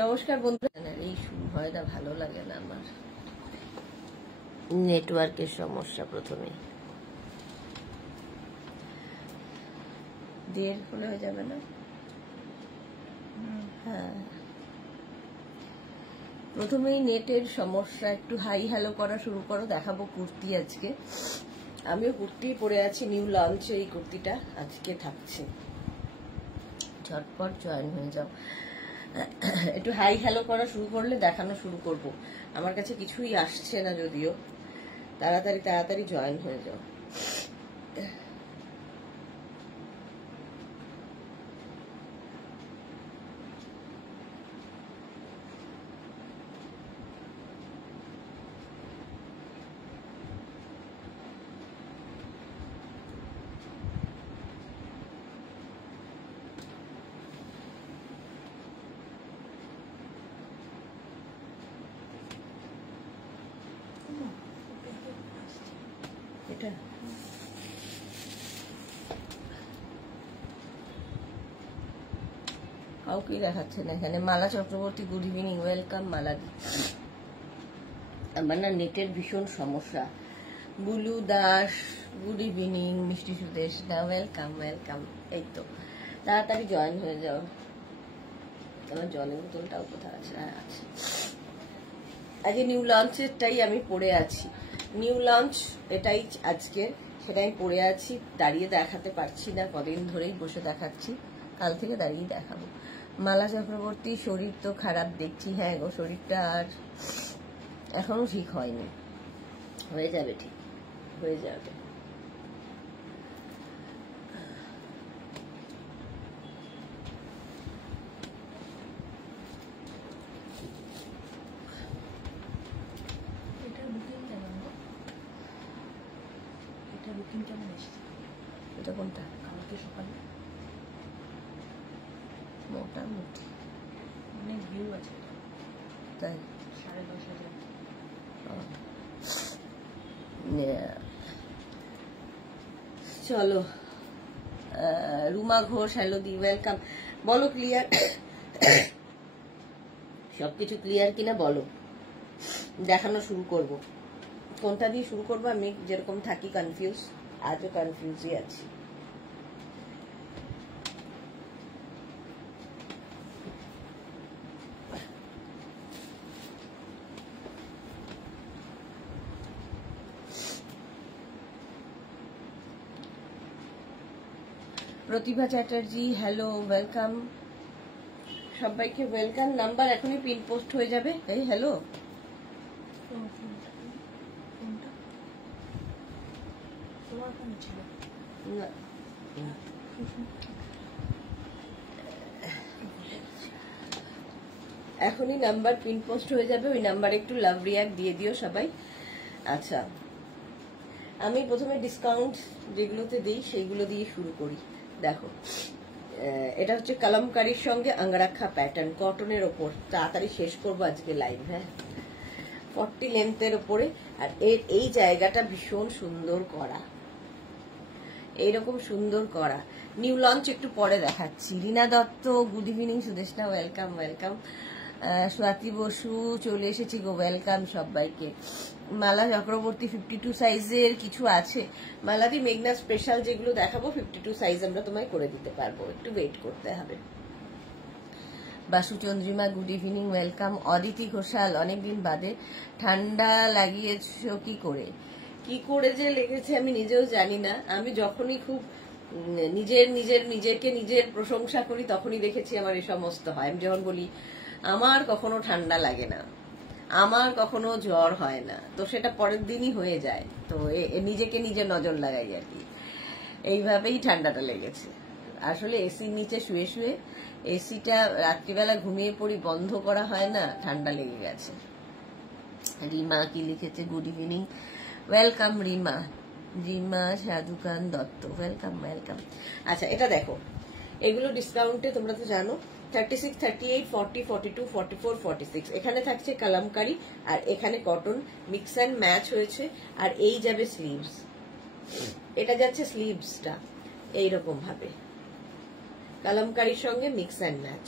নমস্কার বন্ধুরা। এই শুরু হয় না, ভালো লাগে না আমার, নেটওয়ার্কের সমস্যা। প্রথমে দেড় হয়ে যাবে না? হ্যাঁ, প্রথমেই নেটের সমস্যা। একটু হাই হ্যালো করা শুরু করো। দেখাবো কুর্তি আজকে। আমিও কুর্তি পরে আছি, নিউ লঞ্চ এই কুর্তিটা আজকে থাকছে। ঝটপট জয়েন হয়ে যাও। একটু হাই হ্যালো করা শুরু করলে দেখানো শুরু করব। আমার কাছে কিছুই আসছে না, যদিও তাড়াতাড়ি তাড়াতাড়ি জয়েন হয়ে যাও। এটা কাউকেই দেখাচ্ছে না এখানে। Mala Chakraborty, good evening, welcome মালাদি। আমার না নেটের ভীষণ সমস্যা। Bulu Das, good evening. মিষ্টি সুদেশ, না ওয়েলকাম ওয়েলকাম। এই তো তাড়াতাড়ি জয়েন হয়ে যাও। আমার জলের বোতলটাও কোথায় আছে? আছে। আজকে নিউ লঞ্চেরটাই আমি পড়ে আছি। নিউ লঞ্চ এটাই আজকে, সেটাই পড়ে আছি। দাঁড়িয়ে দেখাতে পারছি না, কদিন ধরেই বসে দেখাচ্ছি। কাল থেকে দাঁড়িয়ে দেখাবো। মালা চক্রবর্তী, শরীর তো খারাপ দেখছি। হ্যাঁ গো, শরীরটা আর এখনো ঠিক হয়নি। হয়ে যাবে, ঠিক হয়ে যাবে। এটা কোনটা? কালকে সকালে মোটামুটি অনেক ভিউ আছে, তাই 10,500। চলো। রুমা ঘোষ, হ্যালো দি, ওয়েলকাম। বলো ক্লিয়ার, সবকিছু ক্লিয়ার কিনা বলো, দেখানো শুরু করব। কোনটা দিয়ে শুরু করবো? আমি যেরকম থাকি কনফিউজ, আজও কনফিউজই আছি। প্রতিভা চ্যাটার্জি, হ্যালো, ওয়েলকাম। সবাইকে ওয়েলকাম। নাম্বার এখনই পিন পোস্ট হয়ে যাবে। এই হ্যালো, এখনই নাম্বার পিন পোস্ট হয়ে যাবে। ওই নাম্বারে একটু লাভ রিয়াক্ট দিয়ে দিও সবাই। আচ্ছা, আমি প্রথমে ডিসকাউন্ট যেগুলোতে দিই সেইগুলো দিয়ে শুরু করি। দেখো, এটা হচ্ছে কালামকারীর সঙ্গে আঙ্গারাক্ষা প্যাটার্ন, কটনের ওপর। তাড়াতাড়ি শেষ করবো আজকে লাইভ। হ্যাঁ, 40 লেন্থের ওপরে। আর এর এই জায়গাটা ভীষণ সুন্দর করা, এইরকম সুন্দর করা। নিউ লঞ্চ একটু পরে দেখাচ্ছি। Rina Dutta, good evening. Sudeshna, welcome welcome. Swati Basu, চলে এসেছি গো, ওয়েলকাম সবাইকে। মালা চক্রবর্তী, 52 সাইজের কিছু আছে। মালাদি মেঘনা স্পেশাল যেগুলো দেখাবো 52 সাইজ আমরা তোমায় করে দিতে পারবো, একটু ওয়েট করতে হবে। Basu Chandrima, good evening, welcome. Aditi Ghoshal, অনেকদিন বাদে। ঠান্ডা লাগিয়েছ কি করে? কি করে যে লেগেছে আমি নিজেও জানি না। আমি যখনই খুব নিজের প্রশংসা করি তখনই দেখেছি আমার এই সমস্ত হয়। আমি যখন বলি আমার কখনো ঠান্ডা লাগে না, আমার কখনো জ্বর হয় না, তো সেটা পরের দিনই হয়ে যায়। তো নিজেকে নিজে নজর লাগাই আর কি। এইভাবেই ঠান্ডাটা লেগেছে। আসলে এসির নিচে শুয়ে শুয়ে, এসিটা রাত্রিবেলা ঘুমিয়ে পড়ি, বন্ধ করা হয় না, ঠান্ডা লেগে গেছে। রিমা কি লিখেছে? Good evening, welcome Rima. Rima Sadhukhan Dutta, welcome welcome. আচ্ছা, এটা দেখো, এগুলো ডিসকাউন্টে তোমরা তো জানো। 36, 38, 40, 42, 44, 46। এখানে থাকছে কালামকারী আর এখানে কটন, মিক্স অ্যান্ড ম্যাচ হয়েছে। আর এই যাবে স্লিভস, এটা যাচ্ছে স্লিভসটা এইরকম ভাবে, কালামকারীর সঙ্গে মিক্স অ্যান্ড ম্যাচ।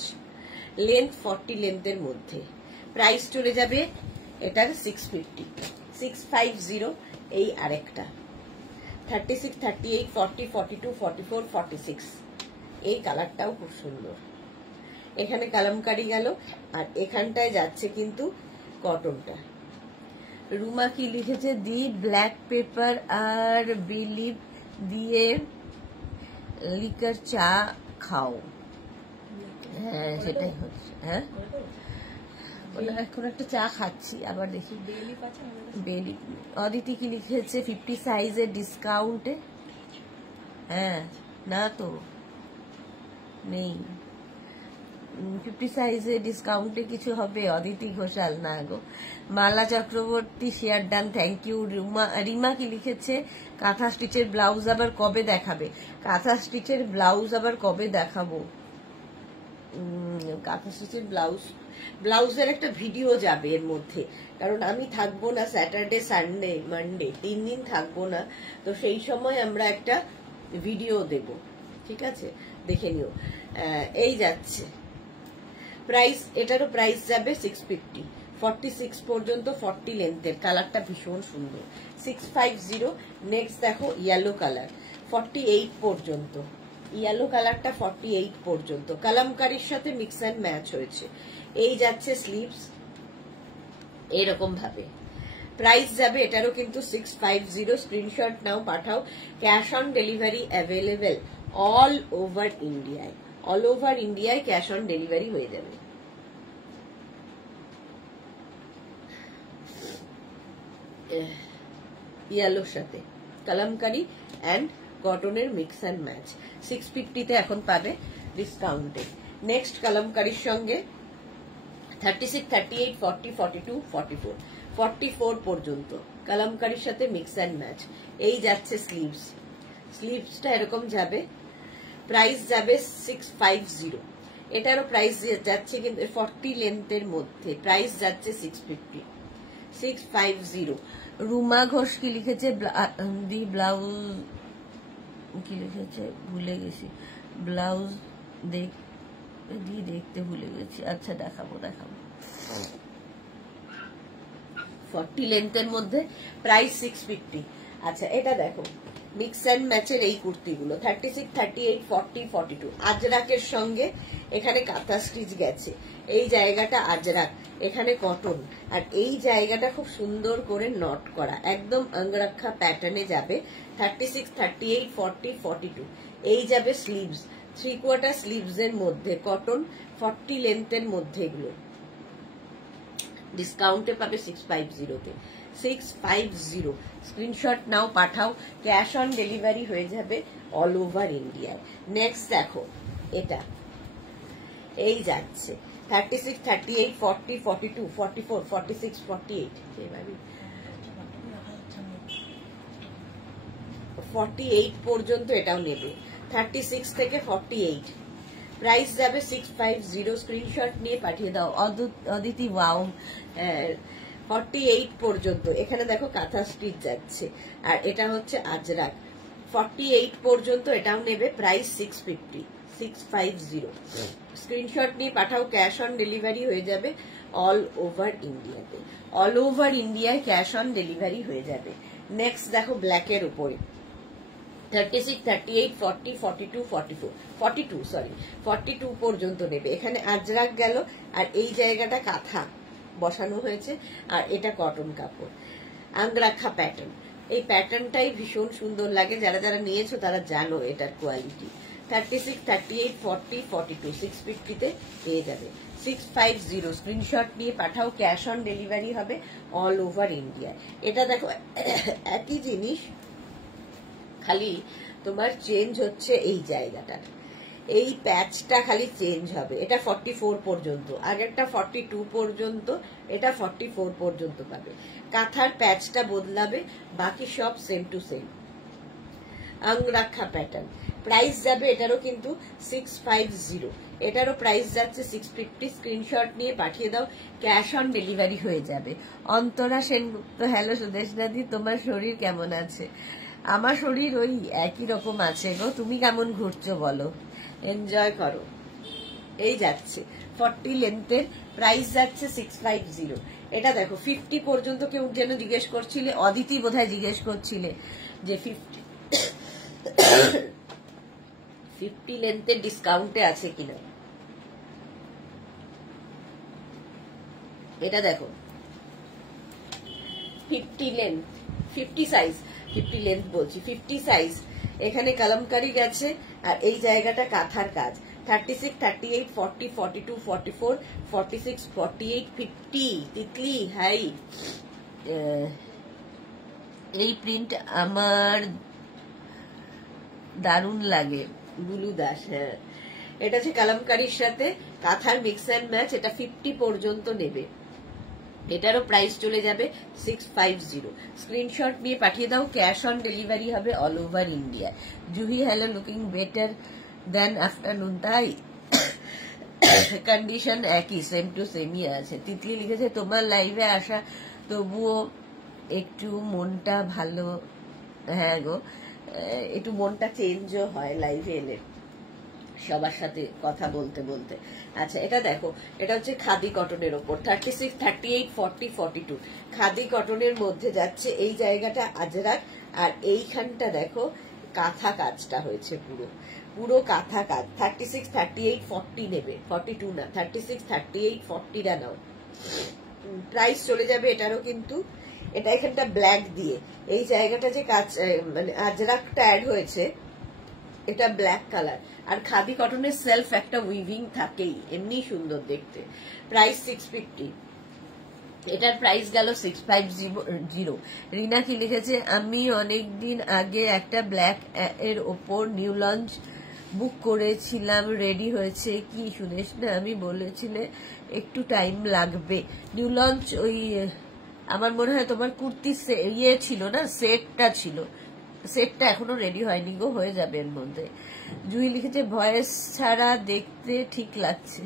লেন্থ 40 লেন্থের মধ্যে, প্রাইস চলে যাবে এটার 650, 650। এই আরেকটা 36, 38, 40, 42, 44, 46, এই কালারটাও খুব সুন্দর। এখানে কালামকারি গেল, আর এখানটায় যাচ্ছে কিন্তু কটনটা। রুমা কি লিখেছে, দি ব্ল্যাক পেপার আর বিলিভ দিয়ে লিকার চা খাও। হ্যাঁ সেটাই হচ্ছে। হ্যাঁ এখন একটা চা খাচ্ছি, আবার দেখি বেলি। অদিতি কি লিখেছে, 50 সাইজের ডিসকাউন্টে। হ্যাঁ না তো নেই, 50 সাইজে ডিসকাউন্টে কিছু হবে অদিতি ঘোষাল? না গো। Mala Chakraborty share done, thank you. Rima কি লিখেছে, কাঁথা স্টিচের ব্লাউজ আবার কবে দেখাবে? কাঁথা স্টিচের ব্লাউজ আবার কবে দেখাবো? কাঁথা স্টিচের ব্লাউজের একটা ভিডিও যাবে এর মধ্যে, কারণ আমি থাকবো না স্যাটারডে, সানডে, মানডে, 3 দিন থাকবো না, তো সেই সময় আমরা একটা ভিডিও দেব, ঠিক আছে, দেখে নিও। এই যাচ্ছে প্রাইস, এটারও প্রাইস যাবে 650, 46 পর্যন্ত, 40 লেন্থের, কালারটা ভীষণ সুন্দর, 650। নেক্সট দেখো ইয়েলো কালার, 48 পর্যন্ত, ইয়েলো কালারটা 48 পর্যন্ত, কালামকারীর সাথে মিক্স অ্যান্ড ম্যাচ হয়েছে। এই যাচ্ছে স্লিভস এরকম ভাবে, প্রাইস যাবে এটারও কিন্তু 650। স্ক্রিনশট নাও, পাঠাও। Cash on delivery available all over ইন্ডিয়ায়, অল ওভার ইন্ডিয়ায় ক্যাশ অন ডেলিভারি হয়ে যাবে। ইয়েলোর সাথে কালামকারি অ্যান্ড কটনের মিক্স অ্যান্ড ম্যাচ, 650-তে এখন পাবে ডিসকাউন্টে। নেক্সট কালামকারির সঙ্গে 36, 38, 40, 42, 44, 44 পর্যন্ত কালামকারির সাথে মিক্স অ্যান্ড ম্যাচ। এই যাচ্ছে স্লিভস, স্লিভসটা এরকম যাবে, প্রাইস যাবে 650। এটারও প্রাইস যাচ্ছে কিন্তু 40 লেন্থের মধ্যে, প্রাইস যাচ্ছে 650, 650। রুমা ঘোষ কি লিখেছে, দি ব্লাউজ কি লিখেছে ভুলে গেছি, ব্লাউজ দেখতে ভুলে গেছি। আচ্ছা দেখাবো 40 লেন্থের মধ্যে, প্রাইস 650। আচ্ছা এটা দেখো মিক্স অ্যান্ড ম্যাচের এই কুর্তিগুলো 36, 38, 40, 42, আজরাকের সঙ্গে এখানে কাঁথা স্টিচ গেছে, এই জায়গাটা আজরাক, এখানে কটন, আর এই জায়গাটা খুব সুন্দর করে নট করা, একদম অঙ্গরাক্ষা প্যাটার্নে যাবে। 36, 38, 40, 42, এই যাবে স্লিভস, 3/4 স্লিভস এর মধ্যে কটন, 40 লেন্থের মধ্যে, এগুলো ডিসকাউন্টে পাবে 650-তে, 650। স্ক্রিনশট নাও, পাঠাও, ক্যাশ অন ডেলিভারি হয়ে যাবে অল ওভার ইন্ডিয়ায়। নেক্সট দেখো এটা, এই যাচ্ছে 36, 38, 40, 42, 44, 46, 48, 48 পর্যন্ত এটাও নেবে, 36 থেকে 48, প্রাইস যাবে 650। স্ক্রিনশট নিয়ে পাঠিয়ে দাও। অদিতি ওয়াও, 48 পর্যন্ত, এখানে দেখো কাঁথা স্টিচ যাচ্ছে, আর এটা হচ্ছে আজরাক, 48 পর্যন্ত এটাও নেবে, প্রাইস 650, 650। স্ক্রিনশট নিয়ে পাঠাও, ক্যাশ অন ডেলিভারি হয়ে যাবে অল ওভার ইন্ডিয়াতে, অল ওভার ইন্ডিয়ায় ক্যাশ অন ডেলিভারি হয়ে যাবে। নেক্সট দেখো ব্ল্যাকের উপরে 36, 38, 40, 42, 44, 42, সরি 42 পর্যন্ত নেবে, এখানে আজরাক গেল, আর এই জায়গাটা কাঁথা বসানো হয়েছে, আর এটা কটন কাপড়, আঙ্গরাক্ষা প্যাটার্ন। এই প্যাটার্নটাই ভীষণ সুন্দর লাগে, যারা যারা নিয়েছো তারা জানো এটার কোয়ালিটি। 36, 38, 40, 42, 650-তে পেয়ে যাবে, 650। স্ক্রিনশট নিয়ে পাঠাও, ক্যাশ অন ডেলিভারি হবে অল ওভার ইন্ডিয়ায়। এটা দেখো একই জিনিস, খালি তোমার চেঞ্জ হচ্ছে এই জায়গাটা, এই প্যাচটা খালি চেঞ্জ হবে। এটা 44 পর্যন্ত, আগেরটা 42 পর্যন্ত, এটা 44 পর্যন্ত পাবে। কাঁথার প্যাচটা বদলাবে, বাকি সব same to same. Angrakha pattern, price যাবে এটারও কিন্তু 650, এটারও প্রাইস যাচ্ছে 650। স্ক্রিনশট নিয়ে পাঠিয়ে দাও, ক্যাশ অন ডেলিভারি হয়ে যাবে। অন্তরা সেনগুপ্ত, হ্যালো সুদেশনাদি, তোমার শরীর কেমন আছে? আমার শরীর ওই একই রকম আছে গো, তুমি কেমন ঘুরছো বলো, এনজয় করো। এই যাচ্ছে 40 লেন্থের, প্রাইস যাচ্ছে 650। এটা দেখো 50 পর্যন্ত কেউ যেন জিজ্ঞেস করছিলে, অদিতি বোধহয় জিজ্ঞেস করছিলে যে 50 লেন্থের ডিসকাউন্টে আছে কিনা। এটা দেখো 50 লেন্থ, 50 সাইজ, 50 লেন্থ বলছি, 50 সাইজ। এখানে কলমকারি গেছে আর এই জায়গাটা কাঁথার কাজ। 36, 38, 40, 42, 44, 46, 48, 50। তিতলি হাই, এই প্রিন্ট আমার দারুণ লাগে। বুলু দাস, হ্যাঁ এটা হচ্ছে কালামকারির সাথে কাঁথার মিক্স অ্যান্ড ম্যাচ। এটা 50 পর্যন্ত নেবে, এটারও প্রাইস চলে যাবে 650। স্ক্রিনশট নিয়ে পাঠিয়ে দাও, ক্যাশ অন ডেলিভারি হবে all over India. Juhi hello, looking better দেন আফটারনুন। তাই কন্ডিশন একই, সেম টু সেমই আছে। তিতলি লিখেছে তোমার লাইভে আসা তবুও একটু মনটা ভালো। হ্যাঁ গো, একটু মনটা চেঞ্জও হয় লাইভে এলে সবার সাথে কথা বলতে বলতে। আচ্ছা এটা দেখো, এটা হচ্ছে খাদি কটনের ওপর, 36, 38, 40, 42। খাদি কটনের মধ্যে যাচ্ছে, এই জায়গাটা আজরাক আর এইখানটা দেখো কাঁথা কাজটা হয়েছে, পুরো পুরো কাঁথা কাজ। 36, 38, 40 নেবে, 42 না, 36, 38, 40টা নাও। প্রাইস চলে যাবে এটারও কিন্তু। এটা এখানটা ব্ল্যাক দিয়ে, এই জায়গাটা যে কাজ মানে আজরাকটা অ্যাড হয়েছে, এটা ব্ল্যাক কালার। আর খাদি কটনের সেলফ একটা উইভিং থাকেই, এমনি সুন্দর দেখতে। প্রাইস 650, এটার প্রাইস গেল 650। রিনা কি লিখেছে, আমি অনেকদিন আগে একটা ব্ল্যাক এর ওপর নিউ লঞ্চ বুক করেছিলাম, রেডি হয়েছে কি শুনেছ না? আমি বলেছিলে একটু টাইম লাগবে। নিউ লঞ্চ ওই আমার মনে হয় তোমার কুর্তি ইয়ে ছিল না, সেটটা ছিল, সেটটা এখনো রেডি হয়নি গো, হয়ে যাবে এর মধ্যে। জুই লিখেছে ভয়েস ছাড়া দেখতে ঠিক লাগছে,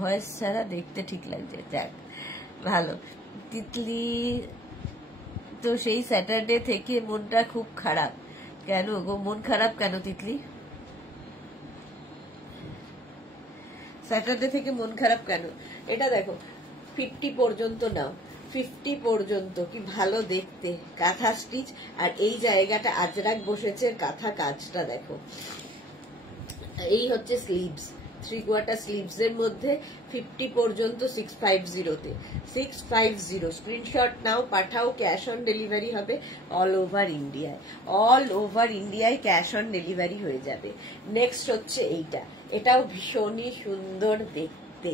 ভয়েস ছাড়া দেখতে ঠিক লাগছে, যাক ভালো। তিতলি তো সেই স্যাটারডে থেকে মনটা খুব খারাপ। কেন গো, মন খারাপ কেন তিতলি? স্যাটারডে থেকে মন খারাপ কেন? এটা দেখো 50 পর্যন্ত নাও, 50 পর্যন্ত, কি ভালো দেখতে কাঁথা স্টিচ। আর এই জায়গাটা আজরাক বসেছে, কাঁথা কাজটা দেখো। এই হচ্ছে স্লিভস, 3/4 স্লিভস এর মধ্যে 50 পর্যন্ত 650-তে, 650। স্ক্রিনশট নাও, পাঠাও, ক্যাশ অন ডেলিভারি হবে অল ওভার ইন্ডিয়ায়, অল ওভার ইন্ডিয়ায় ক্যাশ অন ডেলিভারি হয়ে যাবে। নেক্সট হচ্ছে এইটা, এটাও ভীষণই সুন্দর দেখতে,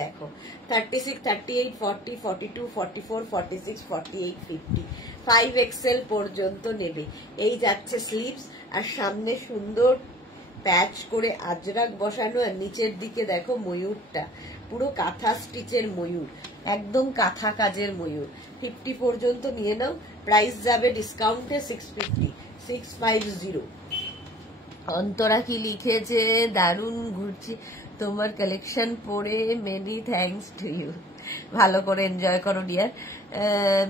দেখো 36, 38, 40, 42, 44, 46, 48, 50, 5XL পর্যন্ত নেবে। এই যাচ্ছে স্লিভস, আর সামনে সুন্দর প্যাচ করে আজরাক বসানো, আর নিচের দিকে দেখো ময়ূরটা, পুরো কাঁথা স্টিচের ময়ূর, একদম কাঁথা কাজের ময়ূর। 50 পর্যন্ত নিয়ে নাও, প্রাইস যাবে ডিসকাউন্টে 650, 650। অন্তরা কি লিখেছে, দারুণ ঘুরছি তোমার কালেকশন পরে, মেনি থ্যাঙ্কস টু ইউ। ভালো করে এনজয় করো ডিয়ার।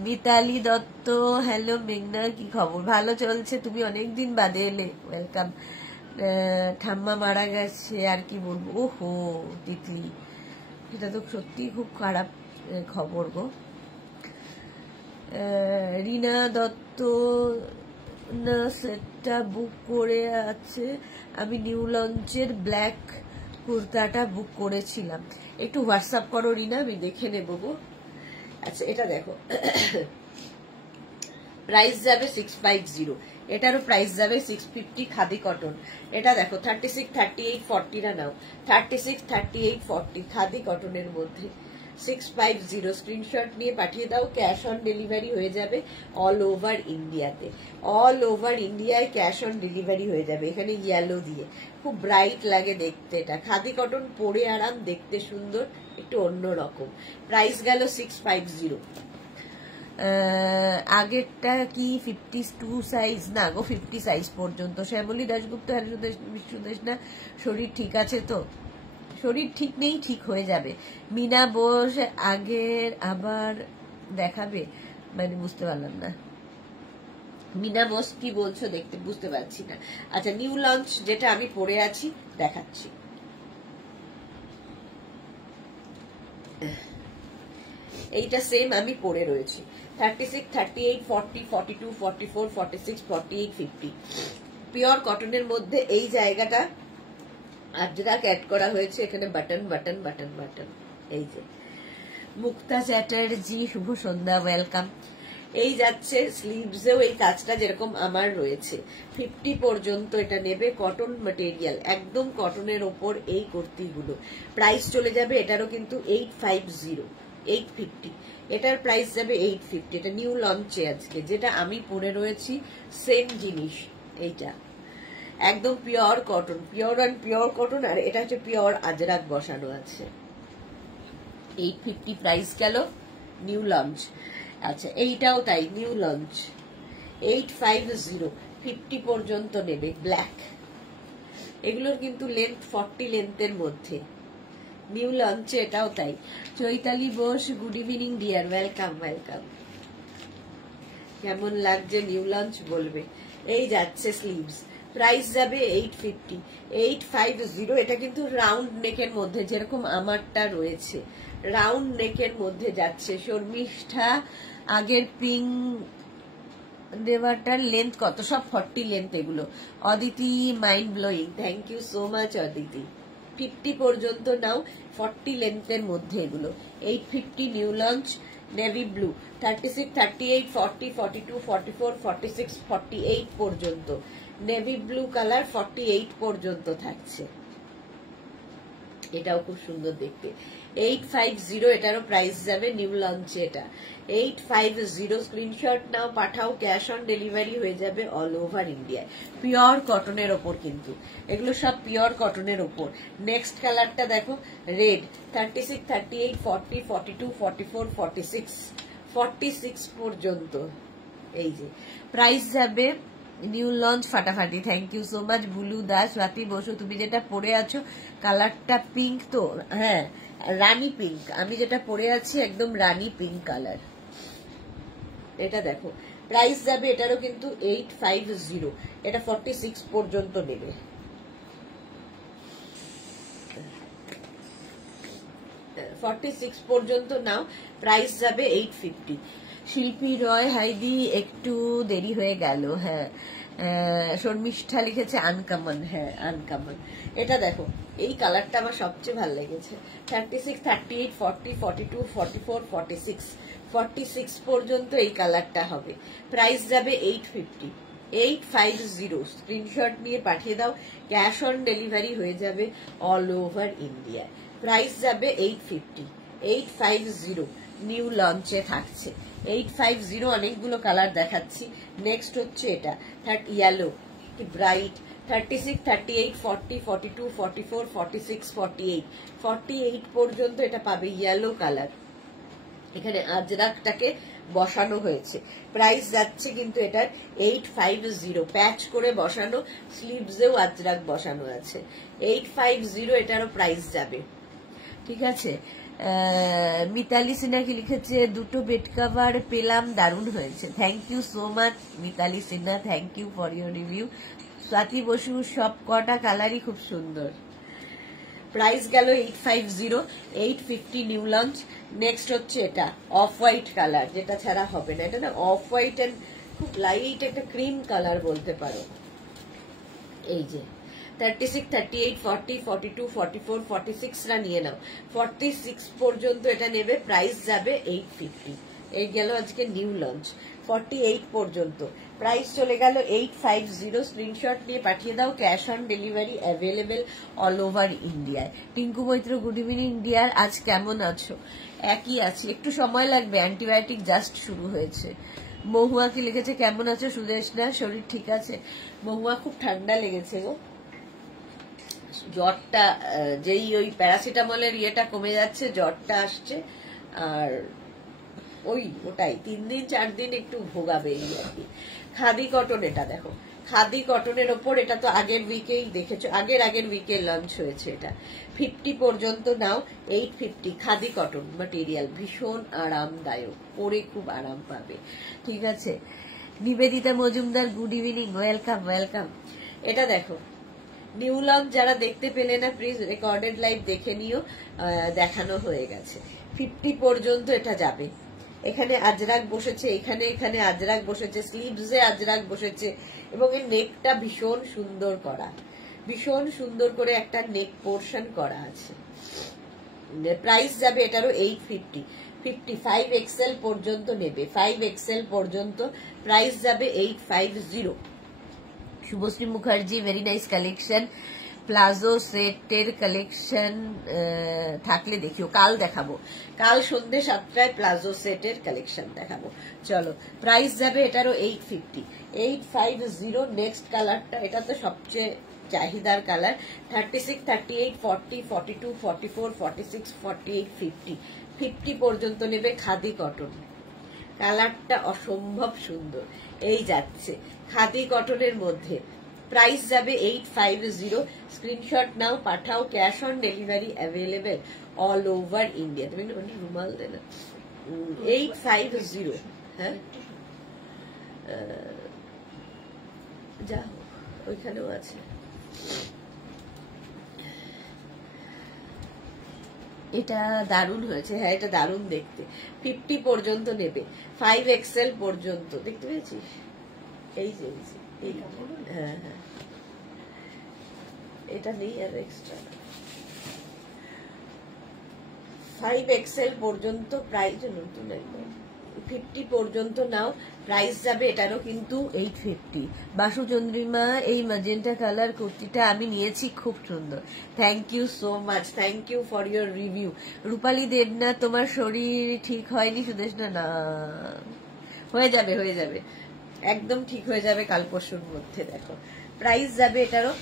মিতালি দত্ত হ্যালো মেঘনা, কি খবর? ভালো চলছে, তুমি অনেকদিন বাদে এলে, ওয়েলকাম। ঠাম্মা মারা গেছে, আর কি বলবো, ওহো তিতলি, এটা তো সত্যি খুব খারাপ খবর গো। রিনা দত্ত না, সেটটা বুক করে আছে, আমি নিউ লঞ্চের ব্ল্যাক কুর্তাটা বুক করেছিলাম। একটু হোয়াটসঅ্যাপ করো রিনা, আমি দেখে নেবো গো। আচ্ছা এটা দেখো, প্রাইস যাবে 650, এটারও প্রাইস যাবে 650, খাদি কটন। এটা দেখো 36, 38, 40টা নাও, 36, 38, 40 খাদি কটনের মধ্যে 650। স্ক্রিনশট নিয়ে পাঠিয়ে দাও, ক্যাশ অন ডেলিভারি হয়ে যাবে অল ওভার ইন্ডিয়াতে, অল ওভার ইন্ডিয়ায় ক্যাশ অন ডেলিভারি হয়ে যাবে। এখানে ইয়েলো দিয়ে খুব ব্রাইট লাগে দেখতে, এটা খাদি কটন, পরে আরাম, দেখতে সুন্দর, একটু অন্যরকম। প্রাইস গেল 650। আগেরটা কি 52 সাইজ? না গো, 50 সাইজ পর্যন্ত। শ্যামলী দাশগুপ্ত হ্যালো বিশ্বদেশ না, শরীর ঠিক আছে তো? শরীর ঠিক নেই, ঠিক হয়ে যাবে। মিনা বোস আগের আবার দেখাবে, মানে বুঝতে পারলাম না। মিনা বোস কি বলছো, দেখতে বুঝতে পারছি না। আচ্ছা নিউ লঞ্চ যেটা আমি পরে আছি দেখাচ্ছি। এইটা সেম আমি পরে রয়েছি 36, 38, 40, 42, 44, 46, 48, 50 পিওর কটনের মধ্যে এই জায়গাটা আজরাক অ্যাড করা হয়েছে, এখানে বাটন বাটন বাটন বাটন। এই যে মুক্তা চ্যাটার্জি শুভ সন্ধ্যা, ওয়েলকাম। এই যাচ্ছে স্লিভসেও এই কাজটা যেরকম আমার রয়েছে 50 পর্যন্ত এটা নেবে, কটন ম্যাটেরিয়াল, একদম কটনের ওপর এই কুর্তিগুলো। প্রাইস চলে যাবে এটারও কিন্তু 850, 850, এটার প্রাইস যাবে 850। এটা নিউ লঞ্চে আজকে, যেটা আমি পরে রয়েছি সেম জিনিস। এইটা একদম pure cotton, pure and pure cotton, আর এটা হচ্ছে পিওর আজরাক বসানো আছে। 850 প্রাইস গেল, নিউ লঞ্চ। আচ্ছা এইটাও তাই, নিউ লঞ্চ 850, 50 পর্যন্ত নেবে, ব্ল্যাক। এগুলোর কিন্তু লেন্থ 40 লেন্থের মধ্যে, নিউ লঞ্চে এটাও তাই। Chaitali Bose, good evening deer, welcome welcome. কেমন লাগছে নিউ লঞ্চ বলবে। এই যাচ্ছে স্লিভস, প্রাইস যাবে 850, 850। এটা কিন্তু রাউন্ড নেকের মধ্যে, যেরকম আমারটা রয়েছে রাউন্ড নেকের মধ্যে যাচ্ছে। শর্মিষ্ঠা, আগের পিঙ্ক দেওয়াটার লেন্থ কত? সব 40 লেন্থ এগুলো। Aditi, mind blowing, thank you so much Aditi. 50 পর্যন্ত নাও, 40 লেন্থের মধ্যে এগুলো। 850 নিউ লঞ্চ, নেভি ব্লু। 36, 38, 40, 42, 44, 46, 48 পর্যন্ত নেভি ব্লু কালার 48 পর্যন্ত থাকছে। এটাও খুব সুন্দর দেখতে। 850, এটারও প্রাইস যাবে নিউ লঞ্চে। এটা 850, স্ক্রিনশট নাও, পাঠাও, ক্যাশ অন ডেলিভারি হয়ে যাবে অল ওভার ইন্ডিয়ায়। পিওর কটনের ওপর কিন্তু এগুলো সব পিওর কটনের ওপর। নেক্সট কালারটা দেখো, রেড। 36, 38, 40, 42, 44, 46, 46 পর্যন্ত। এই যে প্রাইস যাবে নিউ লঞ্চ ফাটাফাটি। Thank you so much Bulu Das. Swati Basu, তুমি যেটা পরে আছো কালারটা পিঙ্ক তো? হ্যাঁ, রানী পিঙ্ক। আমি যেটা পরে আছি একদম রানী পিঙ্ক কালার। এটা দেখো, প্রাইস যাবে এটারও কিন্তু 850। এটা 46 পর্যন্ত নেবে। পর্যন্ত নাও, প্রাইস যাবে 850। শিল্পী রয়, হাইদি একটু দেরি হয়ে গেল। হ্যাঁ, শর্মিষ্ঠা লিখেছে আনকমন। হ্যাঁ আনকমন। এটা দেখো, এই কালারটা আমার সবচেয়ে ভালো লেগেছে। 36, 38, 40, 42, 44, 46, 46 পর্যন্ত এই কালারটা হবে। প্রাইস যাবে 850, 850। স্ক্রিনশট নিয়ে পাঠিয়ে দাও, ক্যাশ অন ডেলিভারি হয়ে যাবে অল ওভার ইন্ডিয়া। প্রাইস যাবে 850, 850 নিউ লঞ্চে থাকছে। 850 অনেকগুলো কালার দেখাচ্ছি। নেক্সট হচ্ছে এটা ইয়েলো, ব্রাইট। 36, 38, 40, 42, 44, 46, 48, 48 পর্যন্ত এটা পাবে, ইয়েলো কালার। এখানে আজরাকটাকে বসানো হয়েছে। প্রাইস যাচ্ছে কিন্তু এটার 850, প্যাচ করে বসানো, স্লিভসেও আজরাক বসানো আছে। 850 এটারও প্রাইস যাবে। ঠিক আছে। মিতালি সিনহা কি লিখেছে, দুটো বেড কভার পেলাম, দারুণ হয়েছে। Thank you so much Mitali Sinha, thank you for your review. Swati Basu, সব কটা কালারই খুব সুন্দর। প্রাইস গেল 850, 850 নিউ লঞ্চ। নেক্সট হচ্ছে এটা অফ হোয়াইট কালার, যেটা ছাড়া হবে না। এটা না অফ হোয়াইট এন্ড খুব লাইট একটা ক্রিম কালার বলতে পারো। এই যে 36, 38, 40, 42, 44, 46 রা নিয়ে নাও। 46 পর্যন্ত এটা নেবে, প্রাইস যাবে 850। এই গেল আজকে নিউ লঞ্চ। 48 পর্যন্ত প্রাইস চলে গেল 850। স্ক্রিনশট নিয়ে পাঠিয়ে দাও, cash on delivery available all over ইন্ডিয়ায়। Tinku Maitra, good evening dear, আজ কেমন আছো? একই আছে, একটু সময় লাগবে, অ্যান্টিবায়োটিক জাস্ট শুরু হয়েছে। মহুয়া কি লিখেছে, কেমন আছো সুদেশনা, শরীর ঠিক আছে? মহুয়া, খুব ঠান্ডা লেগেছে গো। জ্বরটা যেই ওই প্যারাসিটামলের ইয়েটা কমে যাচ্ছে, জ্বরটা আসছে। আর ওটাই 3 দিন 4 দিন একটু ভোগাবে এই আর কি। খাদি কটন, এটা দেখো, খাদি কটনের ওপর। এটা তো আগের উইকেই দেখেছো, আগের উইকে লঞ্চ হয়েছে। এটা 50 পর্যন্ত নাও, 850। খাদি কটন ম্যাটেরিয়াল, ভীষণ আরামদায়ক, পরে খুব আরাম পাবে। ঠিক আছে। Nivedita Majumdar, good evening, welcome welcome. এটা দেখো, নিউ লঞ্চ যারা দেখতে পেলে না প্লিজ রেকর্ডেড লাইভ দেখে নিও, দেখানো হয়ে গেছে। 50 পর্যন্ত এটা যাবে। এখানে আজরাক বসেছে, এখানে এখানে আজরাক বসেছে, স্লিভসে আজরাক বসেছে এবং এর নেকটা ভীষণ সুন্দর করা, ভীষণ সুন্দর করে একটা নেক পোর্শন করা আছে। প্রাইস যাবে এটারও 850, 55 এক্সেল পর্যন্ত নেবে, 5 এক্সেল পর্যন্ত প্রাইস যাবে 850। Subhashree Mukherjee, very nice collection. Palazzo সেটের কালেকশন থাকলে দেখিও, কাল দেখাবো, কাল সন্ধ্যে 7টায় প্লাজো সেটের কালেকশন দেখাবো। চলো, প্রাইস যাবে এটারও 850, 850। নেক্সট কালারটা, এটা তো সবচেয়ে চাহিদার কালার, 36, 38, 40, 42, 44, 46, 48, 50, 50 পর্যন্ত নেবে। খাদি কটন, কালারটা অসম্ভব সুন্দর, এই যাচ্ছে খাদি কটনের মধ্যে। প্রাইস যাবে 850। স্ক্রিনশট নাও, পাঠাও, cash on delivery available all over India. তুমি রুমাল দে না। 850। হ্যাঁ, যা হোক, ওইখানেও আছে। এটা দারুণ হয়েছে, হ্যাঁ এটা দারুণ দেখতে। 50 পর্যন্ত নেবে, 5 এক্সেল পর্যন্ত। দেখতে পেয়েছিস? এই যে হ্যাঁ হ্যাঁ, এটা নেই আর এক্সট্রা। 5 এক্সেল পর্যন্ত প্রাইস নতুন, 50 পর্যন্ত নাও, প্রাইস যাবে এটারও কিন্তু 850। বাসু চন্দ্রিমা, এই ম্যাজেন্টা কালার কুর্তিটা আমি নিয়েছি, খুব সুন্দর। Thank you so much, thank you for your review. Rupali Debna, তোমার শরীর ঠিক হয়নি সুদেশনা? না, হয়ে যাবে, হয়ে যাবে, একদম ঠিক হয়ে যাবে কাল পরশুর মধ্যে। দেখো প্রাইস যাবে এটারও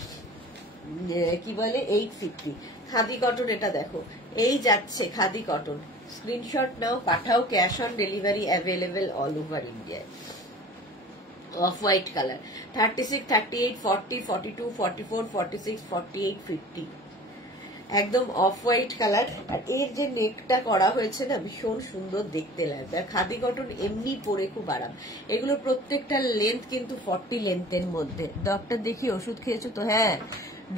কি বলে 850। খাদি কটন, এটা দেখো, এই যাচ্ছে খাদি কটন। স্ক্রিনশট নাও, পাঠাও, cash on delivery available all over ইন্ডিয়ায়। অফ হোয়াইট কালার, 36, 38, 40, 42, 44, 46, 48, 50, একদম অফ হোয়াইট কালার। আর এর যে নেকটা করা হয়েছে না, ভীষণ সুন্দর দেখতে লাগবে। আর খাদি কটন এমনি পরে খুব আরাম। এগুলো প্রত্যেকটা লেন্থ কিন্তু 40 লেন্থের মধ্যে। ডক্টর দেখিয়ে ওষুধ খেয়েছো তো? হ্যাঁ,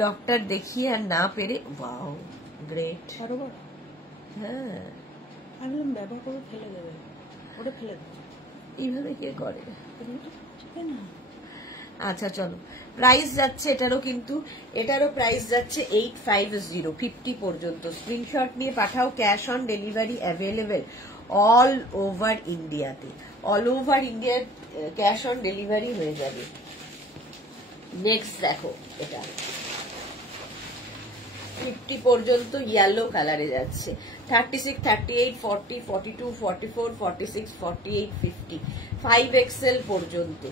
ডক্টর দেখিয়ে আর না পেরে। Wow, great. হ্যাঁ, আমি ব্যবহার করে ফেলে দেবে, ওটা ফেলে দেবে, এইভাবে কে করে? না। আচ্ছা চলো, প্রাইস যাচ্ছে এটারও কিন্তু, এটারও প্রাইস যাচ্ছে 850, 50 পর্যন্ত। স্ক্রিনশট নিয়ে পাঠাও, cash on delivery available all over ইন্ডিয়াতে। All over India cash on delivery হয়ে যাবে। নেক্সট দেখো, এটা 50 পর্যন্ত ইয়েলো কালারে যাচ্ছে। 36, 38, 40, 42, 44, 46, 48, 50, 5 এক্সেল পর্যন্ত।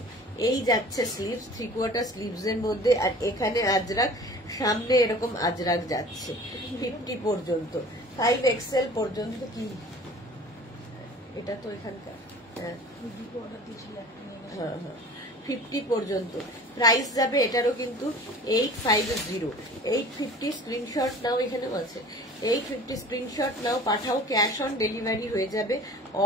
এই যাচ্ছে স্লিভস, 3/4 স্লিভস এর মধ্যে। আর এখানে আজরাক, সামনে এরকম আজরাক যাচ্ছে 50 পর্যন্ত, 5 এক্সেল পর্যন্ত। কি এটা তো এখানকার, হ্যাঁ হ্যাঁ হ্যাঁ, 50 পর্যন্ত প্রাইস যাবে এটারও কিন্তু 850, 850। স্ক্রিনশট নাও, এখানেও আছে 850। স্ক্রিনশট নাও, পাঠাও, ক্যাশ অন ডেলিভারি হয়ে যাবে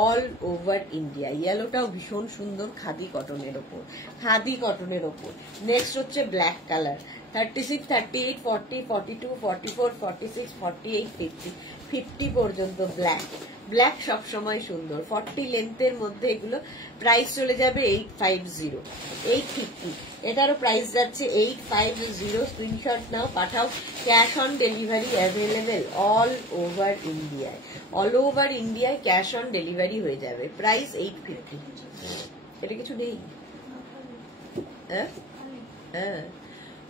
অল ওভার ইন্ডিয়া। ইয়েলোটাও ভীষণ সুন্দর, খাদি কটনের ওপর, খাদি কটনের ওপর। নেক্সট হচ্ছে ব্ল্যাক কালার, 36, 38, 40, 42, 44, 46, 48, 50, 50 পর্যন্ত ব্ল্যাক। ব্ল্যাক সবসময় সুন্দর, 40 লেন্থের মধ্যে এগুলো। প্রাইস চলে যাবে 850, 850। এটারও প্রাইস যাচ্ছে 850। স্ক্রিনশট নাও, পাঠাও, cash on delivery available all over ইন্ডিয়ায়। অল ওভার ইন্ডিয়ায় ক্যাশ অন ডেলিভারি হয়ে যাবে। প্রাইস 850। এটা কিছু নেই, হ্যাঁ হ্যাঁ,